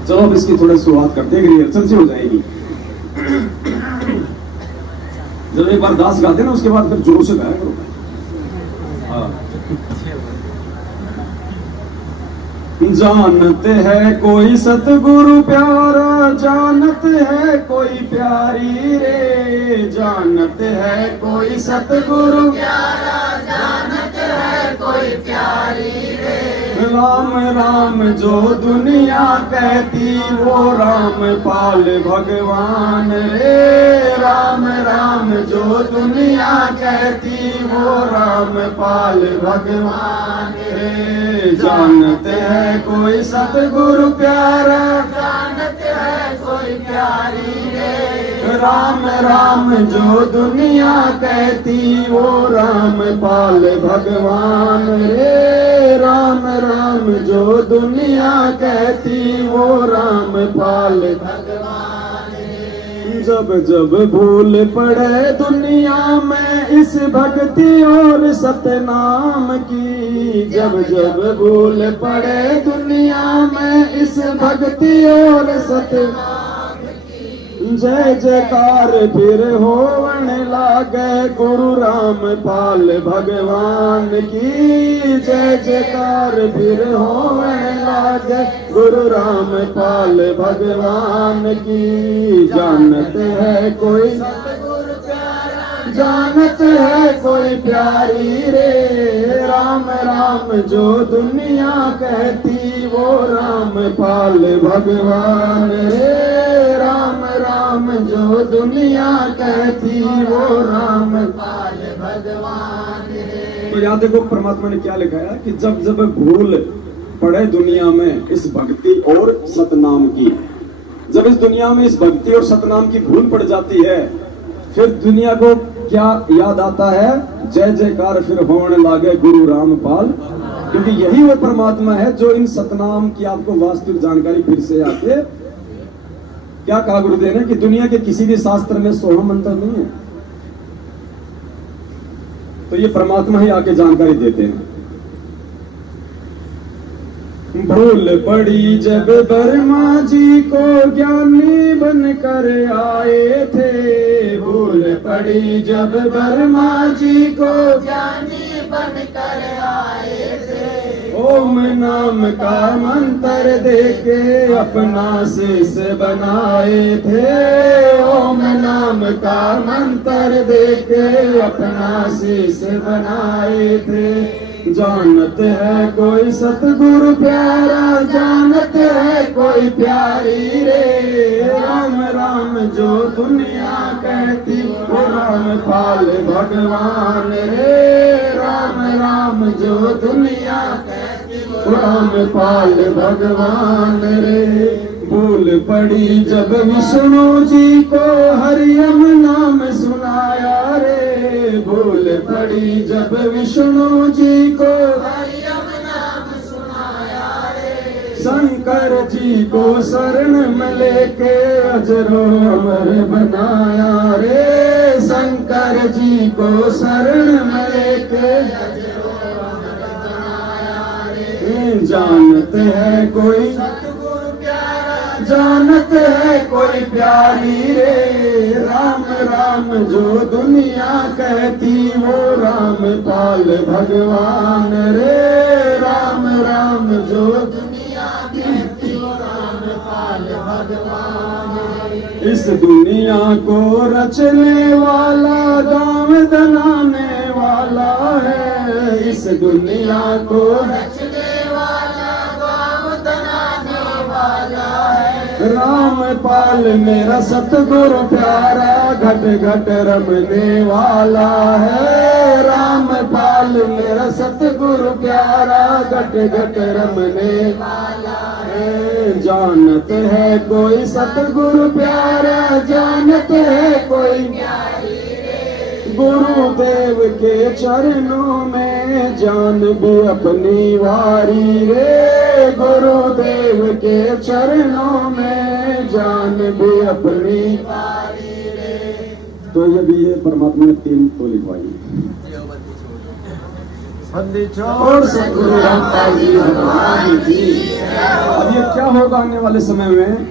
चलो अब इसकी थोड़ी शुरुआत करते हैं, रिहर्सल से हो जाएगी। जब एक बार दास गाते ना, उसके बाद फिर जोर से गाया करो। जानते है कोई सतगुरु प्यारा, जानते है कोई प्यारी रे। जानते है कोई सतगुरु प्यारा, जानते है कोई प्यारी रे। राम राम जो दुनिया कहती, वो राम पाल भगवान रे। राम राम जो दुनिया कहती, वो राम पाल भगवान रे। जानते हैं कोई सतगुरु प्यारा, जानते है कोई प्यारी रे। राम राम जो दुनिया कहती, वो राम पाल भगवान रे। राम राम जो दुनिया कहती, वो राम पाल भगवान रे। जब जब भूल पड़े दुनिया में इस भक्ति और सतनाम की, जब जब भूल पड़े दुनिया में इस भक्ति और सतनाम, जय जयकार फिर होवन लागे गुरु राम पाल भगवान की। जय जयकार फिर होवन लागे गुरु राम पाल भगवान की। जानते हैं कोई सतगुरु प्यारा, जानते है कोई प्यारी रे। राम राम जो दुनिया कहती, वो राम पाल भगवान रे। राम राम जो दुनिया कहती, वो राम पाल भगवान रे। तो यहाँ देखो परमात्मा ने क्या लिखा है कि जब जब भूल पड़े दुनिया में इस भक्ति और सतनाम की, जब इस दुनिया में इस भक्ति और सतनाम की भूल पड़ जाती है, फिर दुनिया को क्या याद आता है? जय जयकार फिर होने लागे गुरु रामपाल। क्योंकि यही वो परमात्मा है जो इन सतनाम की आपको वास्तविक जानकारी फिर से आके क्या कहा गुरुदेव ने कि दुनिया के किसी भी शास्त्र में सोहम मंत्र नहीं है। तो ये परमात्मा ही आके जानकारी देते हैं। भूल पड़ी जब वर्मा जी को ज्ञानी बनकर आए थे, भूल पड़ी जब वर्मा जी को ज्ञानी बनकर आए थे। ओम नाम का मंत्र देके अपना शीश बनाए थे, ओम नाम का मंत्र देके अपना शीश बनाए थे। जानत है कोई सतगुरु प्यारा, जानत है कोई प्यारी रे, राम राम जो दुनिया कहती वो रामपाल भगवान रे, राम राम जो दुनिया कहती वो रामपाल भगवान रे। भूल पड़ी जब विष्णु जी को हरियम नाम सुनाया रे, भूल पड़ी जब विष्णु जी को हरियम नाम सुनाया रे। शंकर जी को शरण में लेके अजरो अमर बनाया रे, शंकर जी को शरण में लेके अजरो अमर बनाया रे। जानते है कोई सतगुरु प्यारा, जानत है कोई प्यारी रे, राम राम जो दुनिया कहती वो रामपाल भगवान रे, राम राम जो दुनिया कहती वो रामपाल भगवान रे। इस दुनिया को रचने वाला गाँव बनाने वाला है, इस दुनिया को रचने वाला गाँव बनाने वाला है। रामपाल मेरा सतगुरु प्यारा घट घट रमने वाला है, रामपाल मेरा सतगुरु प्यारा घट घट रमने वाला है। जानत है कोई सतगुरु प्यारा, जानत है कोई प्यारी रे। गुरुदेव के चरणों में जान भी अपनी वारी रे, गुरुदेव के चरणों में जान भी अपनी वारी रे। तो ये भी है परमात्मा ने 3 तो लिखवाई। बंदी और सतगुरु रामपाल जी भगवान की। अब ये क्या होगा आने वाले समय में,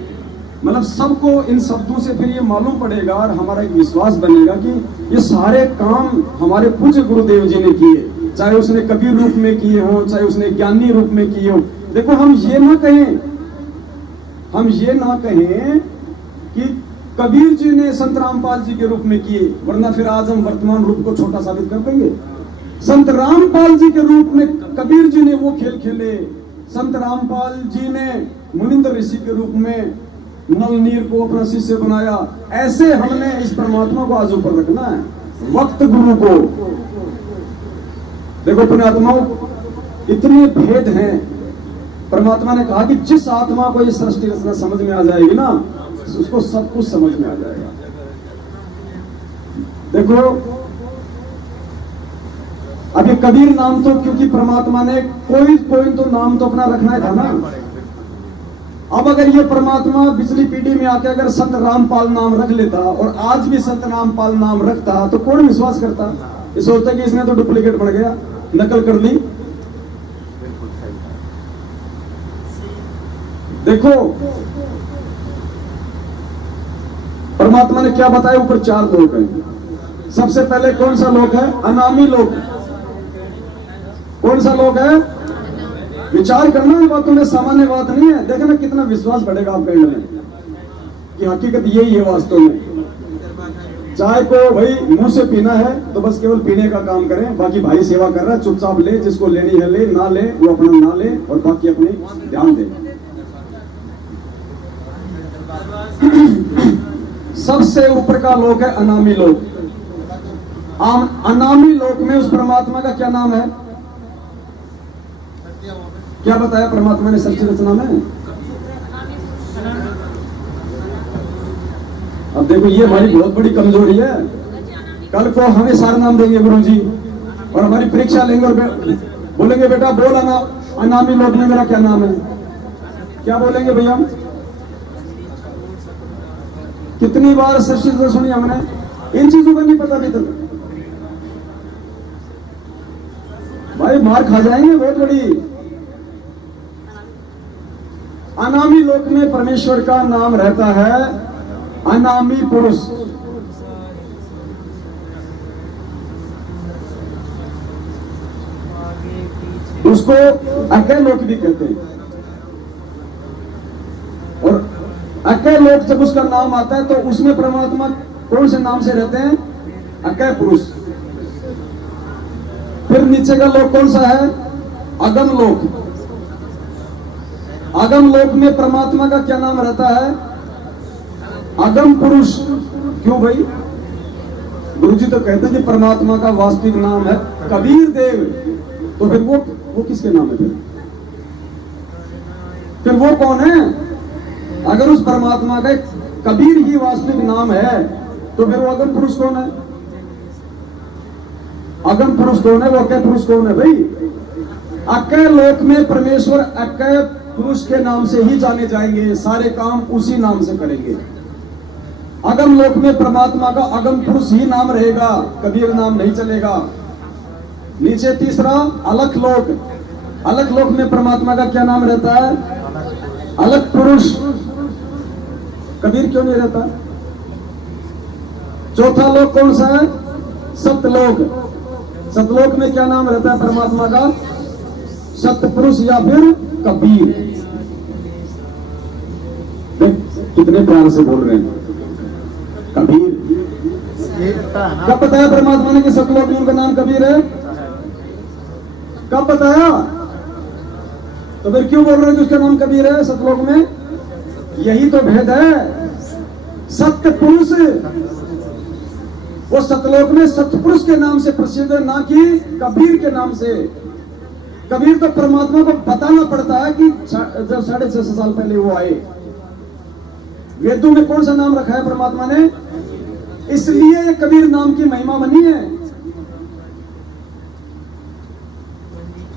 मतलब सबको इन शब्दों से फिर ये मालूम पड़ेगा और हमारा एक विश्वास बनेगा कि ये सारे काम हमारे पूज्य गुरुदेव जी ने किए, चाहे उसने कबीर रूप में किए हो, चाहे उसने ज्ञानी रूप में किए हो। देखो हम ये ना कहें कि कबीर जी ने संत रामपाल जी के रूप में किए, वरना फिर आज हम वर्तमान रूप को छोटा साबित कर देंगे। संत रामपाल जी के रूप में कबीर जी ने वो खेल खेले, संत रामपाल जी ने मुनिंद्र ऋषि के रूप में नल नीर को अपना शिष्य बनाया। ऐसे हमने इस परमात्मा को आज ऊपर रखना है, वक्त गुरु को। देखो पुण्यात्माओं, इतने भेद हैं। परमात्मा ने कहा कि जिस आत्मा को ये सृष्टि रचना समझ में आ जाएगी ना, उसको सब कुछ समझ में आ जाएगा। देखो अब ये कबीर नाम तो क्योंकि परमात्मा ने कोई तो नाम तो अपना रखना था ना। अब अगर ये परमात्मा पिछली पीढ़ी में आके अगर संत रामपाल नाम रख लेता और आज भी संत रामपाल नाम रखता तो कौन विश्वास करता? ये सोचता कि इसने तो डुप्लीकेट बन गया, नकल कर ली। देखो परमात्मा ने क्या बताया, ऊपर 4 लोक हैं। सबसे पहले कौन सा लोक है? अनामी लोक। कौन सा लोक है? विचार करना है बातों में, सामान्य बात नहीं है। देखना कितना विश्वास बढ़ेगा आपके में कि हकीकत यही है वास्तव में। चाय को भाई मुंह से पीना है तो बस केवल पीने का काम करें, बाकी भाई सेवा कर रहा है, चुपचाप ले, जिसको लेनी है ले, ना ले वो अपना ना ले, और बाकी अपने ध्यान दे। सबसे ऊपर का लोक है अनामी लोक। अनामी लोक में उस परमात्मा का क्या नाम है? क्या बताया परमात्मा ने सृष्टि रचना में? अब देखो ये हमारी बहुत बड़ी कमजोरी है। कल को हमें सारे नाम देंगे गुरुजी और हमारी परीक्षा लेंगे और बोलेंगे बेटा बोल अनामी लोक में मेरा क्या नाम है? क्या बोलेंगे भैया? कितनी बार सृष्टि तो सुनी हमने, इन चीजों का नहीं पता अभी तक। भाई मार खा जाएंगे बहुत बड़ी। अनामी लोक में परमेश्वर का नाम रहता है अनामी पुरुष। उसको अकय लोक भी कहते हैं। और अकय लोक जब उसका नाम आता है तो उसमें परमात्मा कौन से नाम से रहते हैं? अकय पुरुष। फिर नीचे का लोक कौन सा है? अगम लोक। अगम लोक में परमात्मा का क्या नाम रहता है? अगम पुरुष। क्यों भाई? गुरुजी तो कहते हैं कि परमात्मा का वास्तविक नाम है कबीर देव। तो फिर वो किसके नाम है? फिर वो कौन है? अगर उस परमात्मा का कबीर ही वास्तविक नाम है तो फिर वो अगम पुरुष कौन है? अगम पुरुष कौन है? वो अकय पुरुष कौन है भाई? अकय लोक में परमेश्वर अकय पुरुष के नाम से ही जाने जाएंगे, सारे काम उसी नाम से करेंगे। अगम लोक में परमात्मा का अगम पुरुष ही नाम रहेगा, कबीर नाम नहीं चलेगा। नीचे तीसरा अलख लोक। अलख लोक में परमात्मा का क्या नाम रहता है? अलख पुरुष। कबीर क्यों नहीं रहता? चौथा लोक कौन सा है? सतलोक। सतलोक में क्या नाम रहता है परमात्मा का? सतपुरुष या फिर कबीर। कितने प्यार से बोल रहे हैं कबीर। कब बताया परमात्मा ने कि सतलोक में उनका नाम कबीर है? कब बताया? तो फिर क्यों बोल रहे हैं कि उसका नाम कबीर है सतलोक में? यही तो भेद है। सत्य पुरुष वो सतलोक में सतपुरुष के नाम से प्रसिद्ध है, ना कि कबीर के नाम से। कबीर तो परमात्मा को बताना पड़ता है कि जब 650 साल पहले वो आए। वेदों में कौन सा नाम रखा है परमात्मा ने? इसलिए ये कबीर नाम की महिमा बनी है।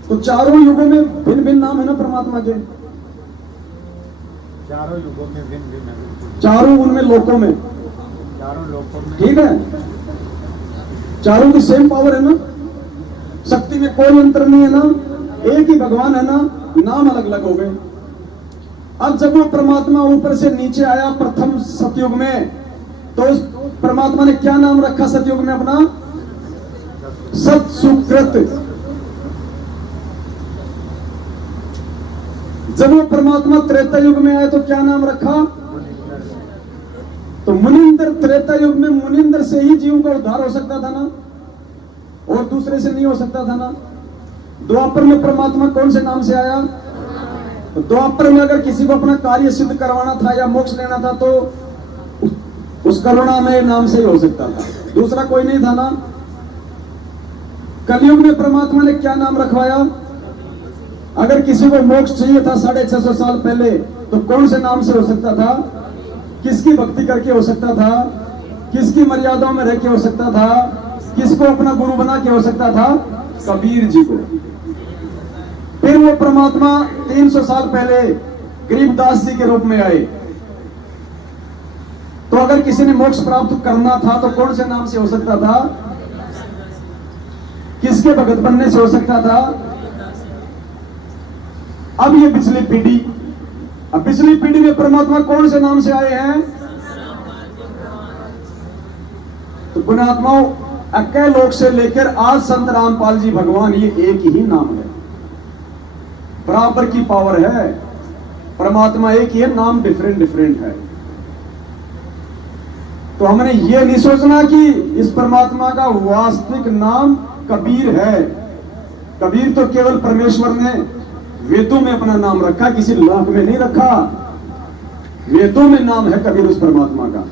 तो चारों युगों में भिन्न भिन्न नाम है ना परमात्मा के। चारों युगों में भिन्न भिन्न है। चारों उनमें लोकों में, चारों लोगों में ठीक है। चारों की सेम पावर है ना, शक्ति में कोई अंतर नहीं है ना, एक ही भगवान है ना, नाम अलग अलग हो गए। अब जब वो परमात्मा ऊपर से नीचे आया प्रथम सतयुग में, तो उस परमात्मा ने क्या नाम रखा सतयुग में अपना? सत सुकृत। जब वो परमात्मा त्रेता युग में आया तो क्या नाम रखा? तो मुनिंदर। त्रेता युग में मुनिंदर से ही जीवों का उद्धार हो सकता था ना, और दूसरे से नहीं हो सकता था ना। द्वापर में परमात्मा कौन से नाम से आया? तो द्वापर में अगर किसी को अपना कार्य सिद्ध करवाना था या मोक्ष लेना था तो उस करुणामय नाम से ही हो सकता था, दूसरा कोई नहीं था ना। कलयुग में परमात्मा ने क्या नाम रखवाया? अगर किसी को मोक्ष चाहिए था 650 साल पहले तो कौन से नाम से हो सकता था? किसकी भक्ति करके हो सकता था? किसकी मर्यादाओं में रह के हो सकता था? किसको अपना गुरु बना के हो सकता था? कबीर जी को। फिर वो परमात्मा 300 साल पहले गरीबदास जी के रूप में आए। तो अगर किसी ने मोक्ष प्राप्त करना था तो कौन से नाम से हो सकता था? किसके भगत बनने से हो सकता था? अब ये पिछली पीढ़ी, अब पिछली पीढ़ी में परमात्मा कौन से नाम से आए हैं? तो पुण्यात्माओं, अकय लोक से लेकर आज संत रामपाल जी भगवान, ये एक ही नाम है, बराबर की पावर है। परमात्मा एक ही है, नाम डिफरेंट डिफरेंट है। तो हमने ये नहीं सोचना कि इस परमात्मा का वास्तविक नाम कबीर है। कबीर तो केवल परमेश्वर ने वेदों में अपना नाम रखा, किसी लोक में नहीं रखा। वेदों में नाम है कबीर उस परमात्मा का।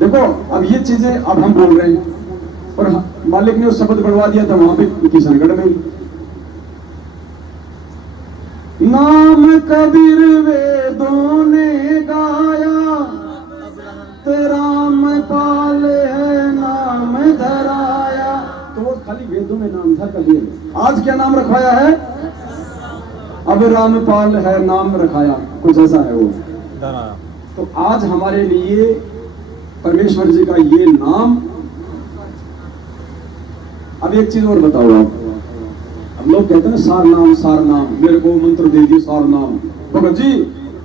देखो अब ये चीजें अब हम बोल रहे हैं, और मालिक ने उस शब्द बढ़वा दिया था वहां पे किशनगढ़ में। नाम कबीर वेदों ने गाया, रामपाल है नाम धराया। तो वो खाली वेदों में नाम था कबीर। आज क्या नाम रखवाया है? अब रामपाल है नाम रखाया, कुछ ऐसा है वो। तो आज हमारे लिए परमेश्वर जी का ये नाम। अब एक चीज और बताओ आप, अब लोग कहते हैं सार नाम, मेरे को मंत्र दे दिए सार नाम, भगत जी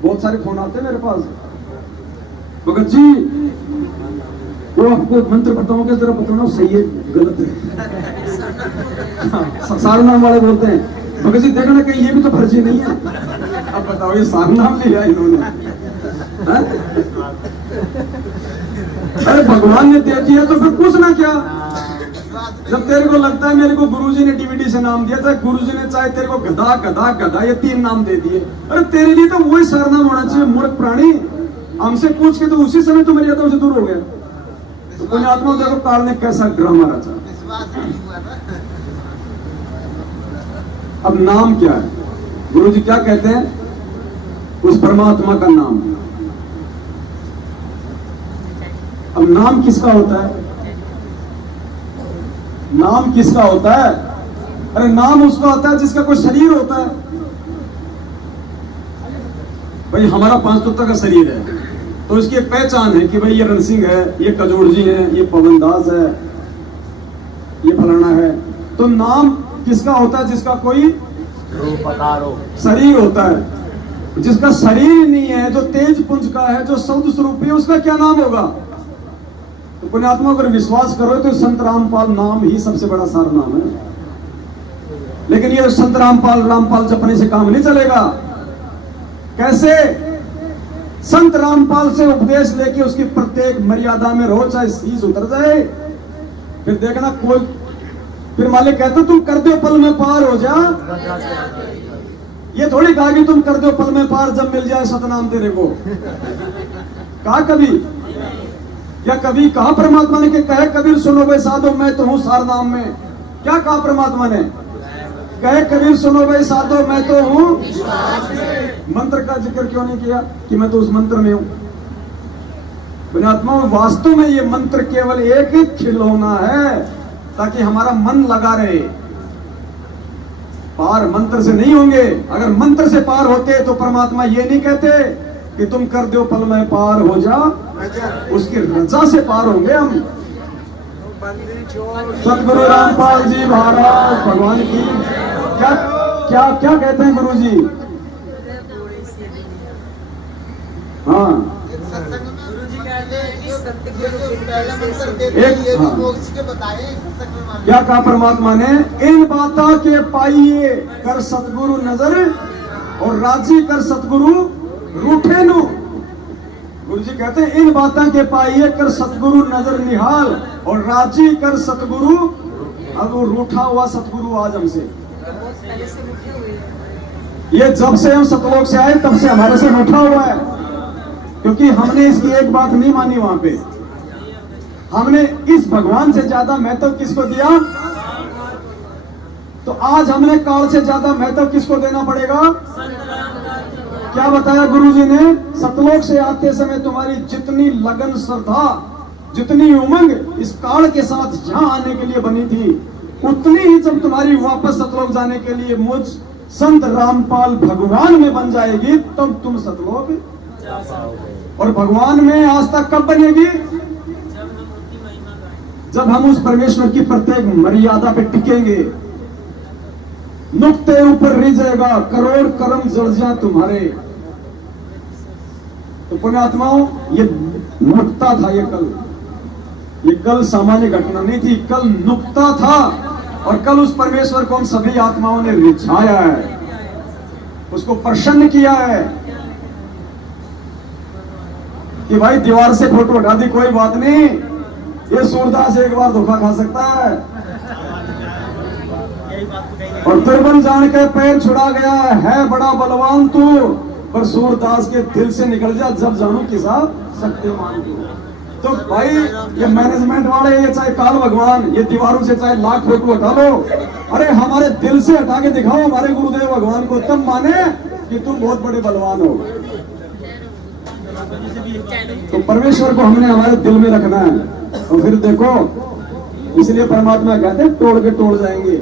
बहुत सारे फोन आते हैं मेरे पास, भगत जी वो आपको मंत्र बताओगे जरा बताना सही है गलत है। सारनाम वाले बोलते हैं भगत जी देखना कहीं ये भी तो फर्जी नहीं है। अब बताओ ये सारनाम लिया इन्होंने, हैं? अरे भगवान ने दे दिया तो फिर पूछना क्या। जब तेरे को लगता है मेरे को गुरुजी ने डीवीडी से नाम दिया था, गुरुजी ने चाहे तेरे को गधा गधा गधा ये 3 नाम दे दिए, अरे तेरे लिए तो वही सरनाम होना चाहिए मूर्ख प्राणी। हमसे पूछ के तो उसी समय तो मर्यादा से दूर हो गया। तो पुण्यात्मा देखो काल ने कैसा ड्रामा रचा। अब नाम क्या है, गुरुजी क्या कहते हैं, उस परमात्मा का नाम। अब नाम किसका होता है, नाम किसका होता है? अरे नाम उसका होता है जिसका कोई शरीर होता है। भाई हमारा 5 तत्व का शरीर है तो इसकी एक पहचान है कि भाई ये रणसिंह है, ये कजोड़ जी है, ये पवन दास है, ये फलाना है। तो नाम किसका होता है? जिसका कोई शरीर होता है। जिसका शरीर नहीं है, जो तेज पुंज का है, जो शब्द स्वरूप है, उसका क्या नाम होगा? तो पुण्यात्मा अगर विश्वास करो तो संत रामपाल नाम ही सबसे बड़ा सार नाम है। लेकिन ये संत रामपाल जपने से काम नहीं चलेगा। कैसे? संत रामपाल से उपदेश लेके उसकी प्रत्येक मर्यादा में रहो, चाहे शीश उतर जाए। फिर देखना कोई फिर मालिक कहते तुम कर दो पल में पार हो जा। ये थोड़ी कहा कि तुम कर दो पल में पार जब मिल जाए सतनाम तेरे को। कहा कभी? या कभी कहा परमात्मा ने कि कहे कबीर सुनो भाई साधो मैं तो हूं सार नाम में? क्या कहा परमात्मा ने? कहे कबीर सुनो भाई साधो मैं तो हूं। मंत्र का जिक्र क्यों नहीं किया कि मैं तो उस मंत्र में हूं? पुण्यात्मा वास्तव में ये मंत्र केवल एक खिलौना है ताकि हमारा मन लगा रहे। पार मंत्र से नहीं होंगे। अगर मंत्र से पार होते तो परमात्मा ये नहीं कहते कि तुम कर दो पल में पार हो जा। उसकी रजा से पार होंगे हम। सतगुरु रामपाल जी महाराज भगवान की क्या क्या क्या कहते हैं गुरु जी? हाँ क्या कहा परमात्मा ने? इन बाता के पाइए कर सतगुरु नजर और राजी कर सतगुरु रूठे नु। गुरु जी कहते हैं इन बातों के पाइए कर सतगुरु नजर निहाल और राजी कर सतगुरु। अब वो रूठा हुआ सतगुरु आज हमसे, ये जब से हम सतलोक से आए तब से हमारे से रूठा हुआ है, क्योंकि हमने इसकी एक बात नहीं मानी। वहां पे हमने इस भगवान से ज्यादा महत्व किसको दिया? तो आज हमने काल से ज्यादा महत्व किसको देना पड़ेगा? क्या बताया गुरुजी ने? सतलोक से आते समय तुम्हारी जितनी लगन श्रद्धा, जितनी उमंग इस काल के साथ यहां आने के लिए बनी थी, उतनी ही जब तुम्हारी वापस सतलोक जाने के लिए मुझ संत रामपाल भगवान में बन जाएगी तब तुम सतलोक। और भगवान में आस्था कब बनेगी? जब हम उस परमेश्वर की प्रत्येक मर्यादा पे टिकेंगे। नुक्ते ऊपर रिझेगा करोड़ कर्म जड़ तुम्हारे। तो पुण्यात्माओं ये नुक्ता था। ये कल सामान्य घटना नहीं थी, कल नुक्ता था। और कल उस परमेश्वर को हम सभी आत्माओं ने रिझाया है, उसको प्रसन्न किया है कि भाई दीवार से फोटो हटा दी कोई बात नहीं, ये सूरदास एक बार धोखा खा सकता है। और दुर्बल जान के पैर छुड़ा गया है बड़ा बलवान तू, पर सूरदास के दिल से निकल जा जब जानू किसा शक्तिमान तू। तो भाई ये मैनेजमेंट वाले, ये चाहे काल भगवान, ये दीवारों से चाहे लाख फोटो हटा लो, अरे हमारे दिल से हटा के दिखाओ हमारे गुरुदेव भगवान को, तब माने कि तुम बहुत बड़े बलवान हो। तो परमेश्वर को हमने हमारे दिल में रखना है। और फिर देखो, इसलिए परमात्मा कहते हैं तोड़ के तोड़ जाएंगे।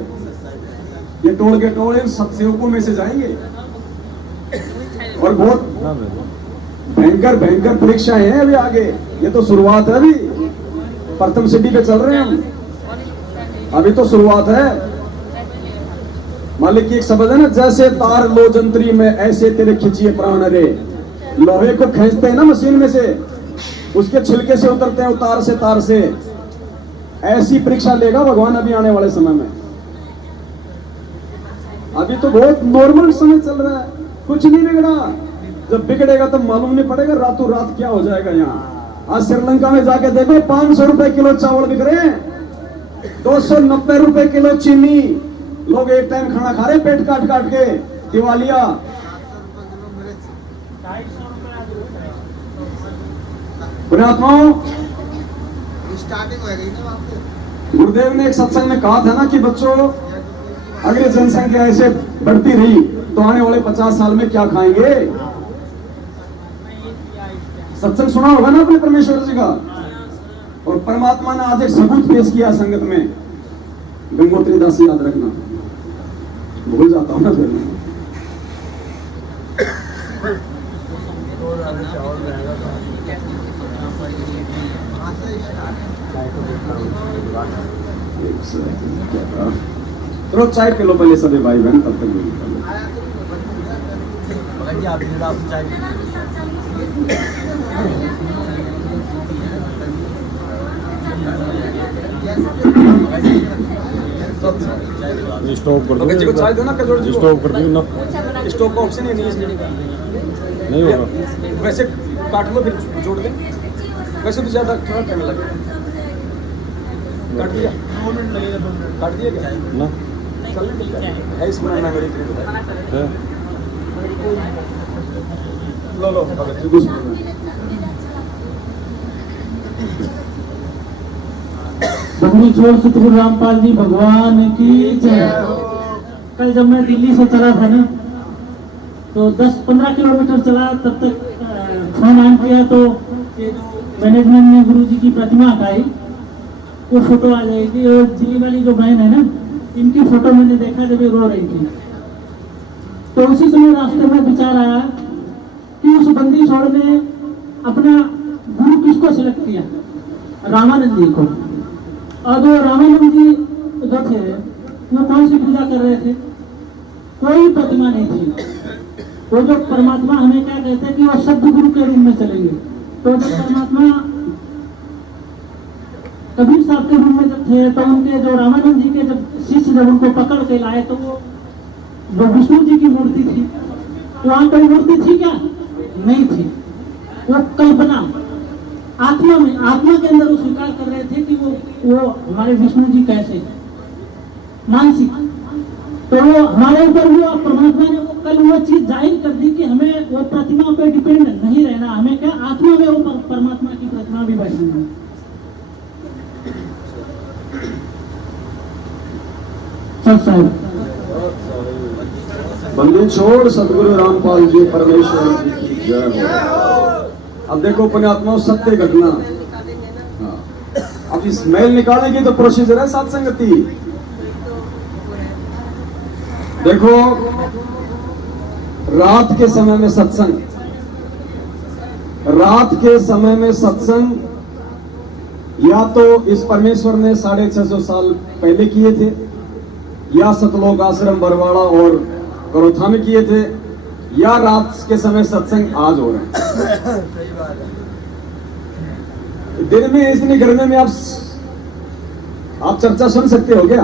ये तोड़ के तोड़ इन सत्सेवकों में से जाएंगे। और बहुत भयंकर भयंकर परीक्षाएं हैं अभी आगे। ये तो शुरुआत है, अभी प्रथम सीढ़ी पे चल रहे हैं हम, अभी तो शुरुआत है। मालिक की एक शब्द है ना, जैसे तार लो जंतरी में ऐसे तेरे खिंचिए प्राण रे। लोहे को खींचते हैं ना मशीन में से, उसके छिलके से उतरते हैं, उतार से तार से। ऐसी परीक्षा लेगा भगवान अभी आने वाले समय में। अभी तो बहुत नॉर्मल समय चल रहा है, कुछ नहीं बिगड़ा। जब बिगड़ेगा तब मालूम नहीं पड़ेगा रातों रात क्या हो जाएगा। यहाँ आज श्रीलंका में जाके देखो 500 रुपए किलो चावल बिक रहे हैं, 290 रुपए किलो चीनी। लोग एक टाइम खाना खा रहे पेट काट काट के, दिवालिया। पुण्यात्माओं, स्टार्टिंग हो गई ना वहाँ पे। गुरुदेव ने एक सत्संग में कहा था ना कि बच्चों, अगर जनसंख्या ऐसे बढ़ती रही तो आने वाले 50 साल में क्या खाएंगे। सत्संग सुना होगा ना अपने परमेश्वर जी का। और परमात्मा ने आज एक सबूत पेश किया संगत में। गंगोत्री दास याद रखना, भूल जाता हूं ना फिर मैं। चलो चाय पी लो पहले सभी भाई बहन, तब तक स्टॉप कर भगत जी को चाय दो ना, कजोड़ जी को। स्टॉप कर दो ना, स्टॉप का ऑप्शन ही नहीं है इसमें। नहीं होगा। वैसे काट लो फिर जोड़ दें। वैसे तो ज्यादा थोड़ा टाइम लगेगा। काट दिया, काट दिया क्या ना है इसमें ना मेरी है। लो लो भगत जी कुछ बंदी छोड़ सतगुरु रामपाल जी भगवान की जय। कल जब मैं दिल्ली से चला था ना, तो 10-15 किलोमीटर चला, तब तक फोन ऑन किया तो ये जो मैनेजमेंट ने गुरु जी की प्रतिमा हटाई, वो फोटो आ जाएगी। और दिल्ली वाली जो बहन है ना, इनकी फोटो मैंने देखा जब ये रो रही थी। तो उसी समय रास्ते में विचार आया कि उस बंदी छोड़ ने अपना गुरु किसको सिलेक्ट किया, रामानंद जी को। और वो रामानंद जी जो थे वो कौन सी पूजा कर रहे थे, कोई प्रतिमा नहीं थी। वो जो परमात्मा हमें क्या कहते हैं कि वो शब्द गुरु के रूप में चलेंगे। तो जब परमात्मा कबीर साहब के रूप में जब थे, तो उनके जो रामानंद जी के जब शिष्य जब उनको पकड़ के लाए, तो वो जो विष्णु जी की मूर्ति थी, वहां कोई मूर्ति थी क्या, नहीं थी। वो कल्पना आत्मा में, आत्मा के अंदर वो स्वीकार कर रहे थे कि वो हमारे विष्णु जी कैसे मानसिक। तो वो हमारे ऊपर हुआ, परमात्मा ने वो कल वो चीज जाहिर कर दी कि हमें वो प्रतिमा पे डिपेंड नहीं रहना, हमें क्या आत्मा में वो परमात्मा की प्रतिमा भी बैठनी है। साहब बंदी छोड़ सतगुरु रामपाल जी परमेश्वर जी की जय हो। अब देखो पुण्यात्माओं, सत्य घटना। हाँ, अब इस मेल निकालने की तो प्रोसीजर है साथ संगति। देखो रात के समय में सत्संग, रात के समय में सत्संग या तो इस परमेश्वर ने 650 साल पहले किए थे, या सतलोक आश्रम बरवाड़ा और करोथा में किए थे, या रात के समय सत्संग आज हो रहे हैं। दिन में इतनी गर्मी में आप चर्चा सुन सकते हो क्या?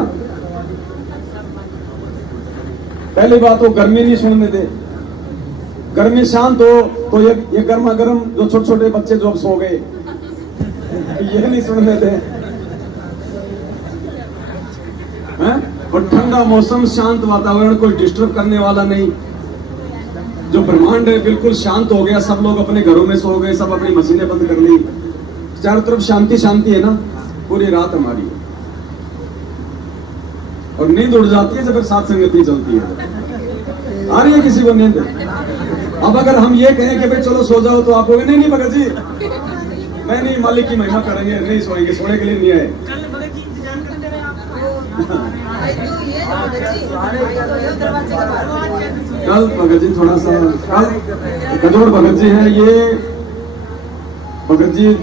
पहली बात वो गर्मी नहीं सुनने दे। गर्मी शांत हो तो ये गर्मा गर्म जो छोटे छोटे बच्चे जो अब सो गए, ये नहीं सुनने दे। हैं? और ठंडा मौसम, शांत वातावरण, कोई डिस्टर्ब करने वाला नहीं। जो ब्रह्मांड है बिल्कुल शांत हो गया, सब लोग अपने घरों में सो गए, सब अपनी मशीनें बंद कर ली, चारों तरफ शांति शांति है ना, पूरी रात हमारी। और नींद उड़ जाती है जब साथ संगति चलती है। आ रही है किसी को नींद? अब अगर हम ये कहें कि भाई चलो सो जाओ, तो आप कहोगे नहीं नहीं भगत जी, मैं नहीं, मालिक की महिमा करेंगे, नहीं सोएंगे, सोने के लिए नहीं आए। कल भगत जी थोड़ा सा, कल कजोड़ भगत जी हैं, ये भगत जी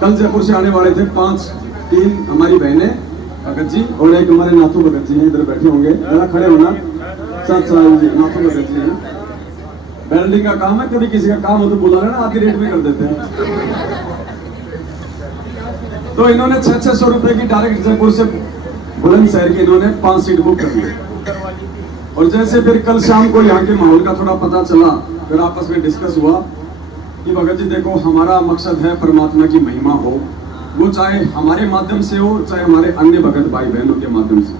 कल जयपुर से आने वाले थे। 3 हमारी बहनें भगत जी और एक हमारे नाथू भगत जी हैं, इधर बैठे होंगे, जरा खड़े होना। सत्संग जी नाथों भगत जी हैं। वेल्डिंग का काम है, कभी किसी का काम हो तो बुला लेना, आधी रेट में कर देते हैं। तो इन्होंने 600 रुपए की डायरेक्ट जयपुर से बुलंदशहर की इन्होंने 5 सीट बुक कर ली। और जैसे फिर कल शाम को यहाँ के माहौल का थोड़ा पता चला, फिर आपस में डिस्कस हुआ कि भगत जी देखो, हमारा मकसद है परमात्मा की महिमा हो, वो चाहे हमारे माध्यम से हो, चाहे हमारे अन्य भगत भाई बहनों के माध्यम से।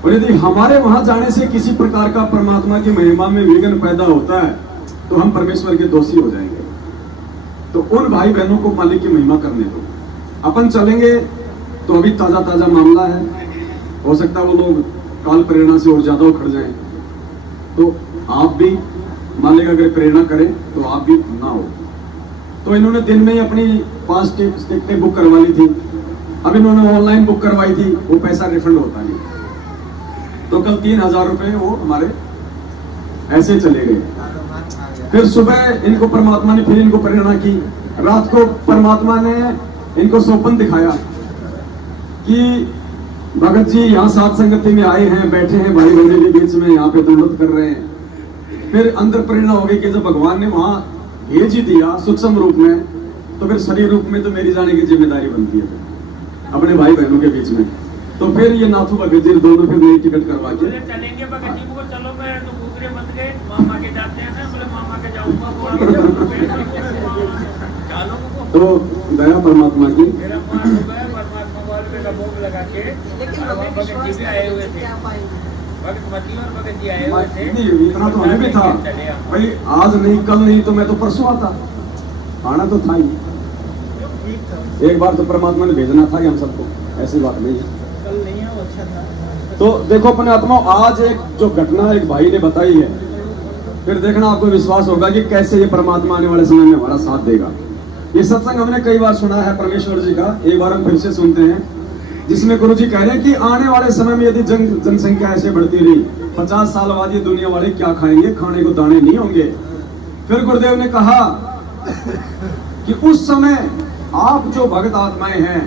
और यदि हमारे वहां जाने से किसी प्रकार का परमात्मा की महिमा में विघ्न पैदा होता है तो हम परमेश्वर के दोषी हो जाएंगे। तो उन भाई बहनों को मालिक की महिमा करने दो। अपन चलेंगे तो अभी ताजा ताजा मामला है, हो सकता है वो लोग काल प्रेरणा से और ज्यादा उखड़ जाएं। तो आप भी मालिक अगर प्रेरणा करें तो आप भी ना हो। तो इन्होंने दिन में ही अपनी 5 टिकटें बुक करवा ली थी। अब इन्होंने ऑनलाइन बुक करवाई थी, वो पैसा रिफंड होता नहीं। तो कल 3000 रुपए वो हमारे ऐसे चले गए। फिर सुबह इनको परमात्मा ने फिर इनको प्रेरणा की। रात को परमात्मा ने इनको स्वप्न दिखाया कि भगत जी यहाँ सात संगति में आए हैं, बैठे हैं भाई बहनों के बीच में, यहाँ पे दंडवत कर रहे हैं। फिर अंदर प्रेरणा हो गई कि जब भगवान ने वहां भेज ही दिया सूक्ष्म रूप में, तो फिर शरीर रूप में तो मेरी जाने की जिम्मेदारी बनती है अपने भाई बहनों के बीच में। तो फिर ये नाथू भगत जी दोनों फिर नई टिकट करवा के चलेंगे भगत जी को, चलो मैं तो घूमरे मत गए, मामा के जाते हैं ना, बोले मामा के जाऊंगा। तो दया परमात्मा की। मेरा मान हो गया, परमात्मा वाले का भोग लगा के लेकिन हमें भगत जी विश्वास भी आए हुए थे, क्या पाएंगे। भगत मती और भगत जी आए हुए थे। नहीं, इतना तो हमें भी था भाई, आज नहीं कल नहीं तो मैं तो परसों आता, आना तो था ही। एक बार तो परमात्मा ने भेजना था कि हम सबको, ऐसी बात नहीं है। तो देखो अपने आत्मा, आज एक जो घटना एक भाई ने बताई है, फिर देखना आपको विश्वास होगा कि कैसे ये परमात्मा आने वाले समय में हमारा साथ देगा। ये सत्संग हमने कई बार सुना है परमेश्वर जी का, एक बार हम फिर से सुनते हैं, जिसमें गुरु जी कह रहे हैं कि आने वाले समय में यदि जनसंख्या ऐसे बढ़ती रही, 50 साल बाद ये दुनिया वाले क्या खाएंगे, खाने को दाने नहीं होंगे। फिर गुरुदेव ने कहा कि उस समय आप जो भगत आत्माएं हैं,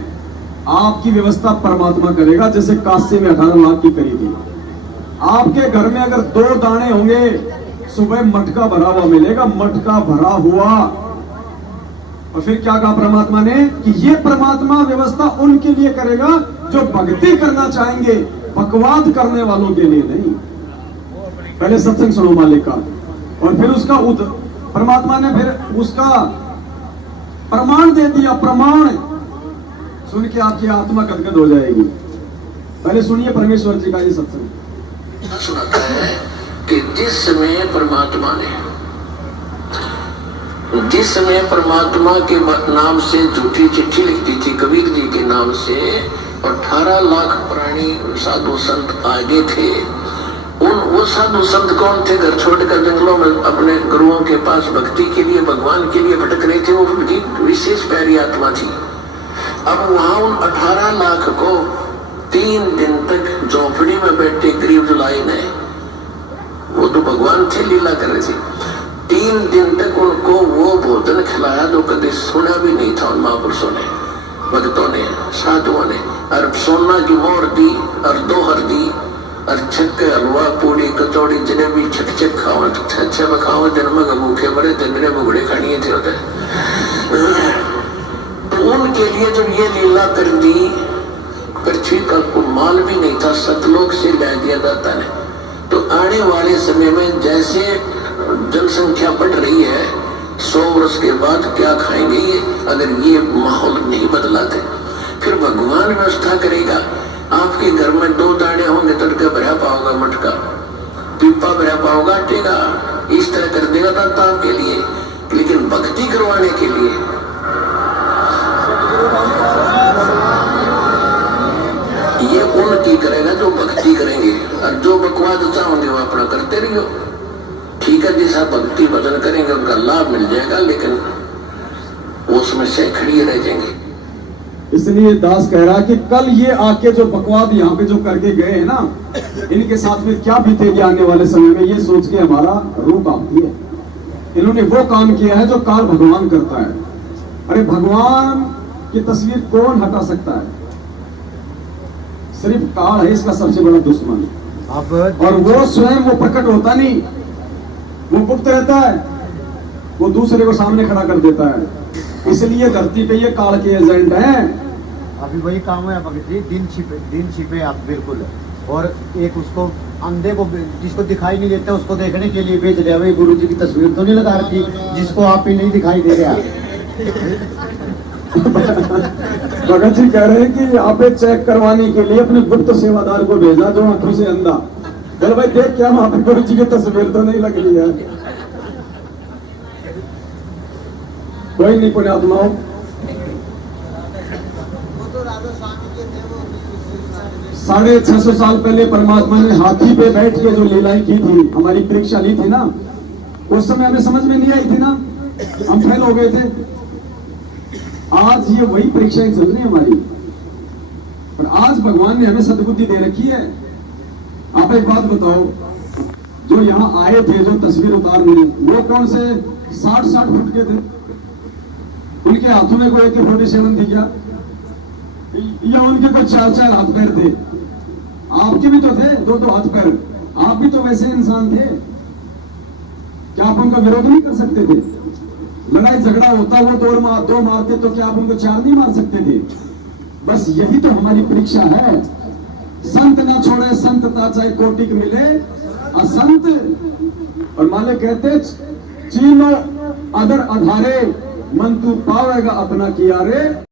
आपकी व्यवस्था परमात्मा करेगा, जैसे काशी में 18 लाख की करी थी। आपके घर में अगर 2 दाने होंगे, सुबह मटका भरा हुआ मिलेगा, मटका भरा हुआ। और फिर क्या कहा परमात्मा ने कि ये परमात्मा व्यवस्था उनके लिए करेगा जो भक्ति करना चाहेंगे, बकवाद करने वालों के लिए नहीं। पहले सत्संग सुनो मालिक का, और फिर उसका परमात्मा ने फिर उसका प्रमाण दे दिया। प्रमाण सुन के आपकी आत्मा गदगद हो जाएगी। पहले सुनिए परमेश्वर जी का ये सत्संग। सुनाता है कि जिस समय परमात्मा के नाम से झूठी चिट्ठी लिखती थी कबीर जी के नाम से, और 18 लाख प्राणी साधु संत आगे थे। वो साधु संत कौन थे? घर छोड़कर जंगलों में अपने गुरुओं के पास भक्ति के लिए, भगवान के लिए भटक रहे थे। वो उनकी विशेष प्यारी आत्मा थी। अब वहां उन 18 लाख को 3 दिन तक झोंपड़ी में बैठे गरीब जुलाई ने, वो तो भगवान थे, लीला कर रहे थे। 3 दिन तक उनको वो भोजन खिलाया जो कभी सुना भी नहीं था उन महापुरुषों ने, भक्तों ने, साधुओं ने। और सोना की मोहर दी और 2 हरदी और छक्के हलवा पूरी कचौड़ी जलेबी छक खाओ, छे खाओ, जन्म भूखे मरे तेरे बुगड़े खानी थे उधर। तो उनके लिए जब ये लीला कर दी, पृथ्वी का कोई माल भी नहीं था, सतलोक से ला दिया जाता है। तो आने वाले समय में जैसे जनसंख्या बढ़ रही है, 100 वर्ष के बाद क्या खाएंगे ये, अगर ये माहौल नहीं बदलाते? फिर भगवान व्यवस्था करेगा। आपके घर में 2 दाने होंगे, तड़का भरा पाओगा, मटका पीपा भरा पाओगा, आटेगा, इस तरह कर देगा दाता आपके लिए। लेकिन भक्ति करवाने के लिए ये उनकी करेगा जो भक्ति करेंगे, और जो बकवाद चाहोगे वो अपना करते रहियो। ठीक है, जैसा भक्ति भजन करेंगे उनका लाभ मिल जाएगा, लेकिन वो समस्या खड़ी रह जाएंगे। इसलिए दास कह रहा है कि कल ये आके जो बकवाद यहाँ पे जो करके गए हैं ना, इनके साथ में क्या बीतेगी आने वाले समय में, ये सोच के हमारा रूह कांपती है। इन्होंने वो काम किया है जो काल भगवान करता है। अरे भगवान की तस्वीर कौन हटा सकता है? सिर्फ काल है इसका सबसे बड़ा दुश्मन। अब और वो स्वयं वो प्रकट होता नहीं, वो गुप्त रहता है, वो दूसरे को सामने खड़ा कर देता है। इसलिए धरती पे ये काल के एजेंट हैं। अभी वही काम है भगत जी, दिन छिपे आप बिल्कुल। और एक उसको अंधे को जिसको दिखाई नहीं देता उसको देखने के लिए भेज रहे हैं। गुरु जी की तस्वीर तो नहीं लगा रखी जिसको आप ही नहीं दिखाई दे रहा। भगत जी कह रहे हैं कि आप एक चेक करवाने के लिए अपने गुप्त सेवादार को भेजा जो आंखों से अंधा। चलो भाई देख क्या वहां पे गुरु जी की तस्वीर तो नहीं लग रही है। कोई नहीं पुण्यात्माओं, 650 साल पहले परमात्मा ने हाथी पे बैठ के जो लीलाएं की थी, हमारी परीक्षा ली थी ना, उस समय हमें समझ में नहीं आई थी ना, हम फेल हो गए थे। आज ये वही परीक्षाएं चल रही है हमारी, पर आज भगवान ने हमें सद्बुद्धि दे रखी है। आप एक बात बताओ, जो यहाँ आए थे जो तस्वीर उतारने, वो कौन से 60 फुट के थे? उनके हाथों में कोई AK-47 थी क्या? या उनके कोई 4 हाथ पैर थे? आपके भी तो थे 2 हाथ पैर, आप भी तो वैसे इंसान थे। क्या आप उनका विरोध नहीं कर सकते थे? लड़ाई झगड़ा होता वो 2 मारते तो क्या आप उनको 4 नहीं मार सकते थे? बस यही तो हमारी परीक्षा है। संत ना छोड़े संतता, चाहे कोटि मिले असंत। और माले कहते चीनो अदर अधारे, मन तू पावेगा अपना किया रे।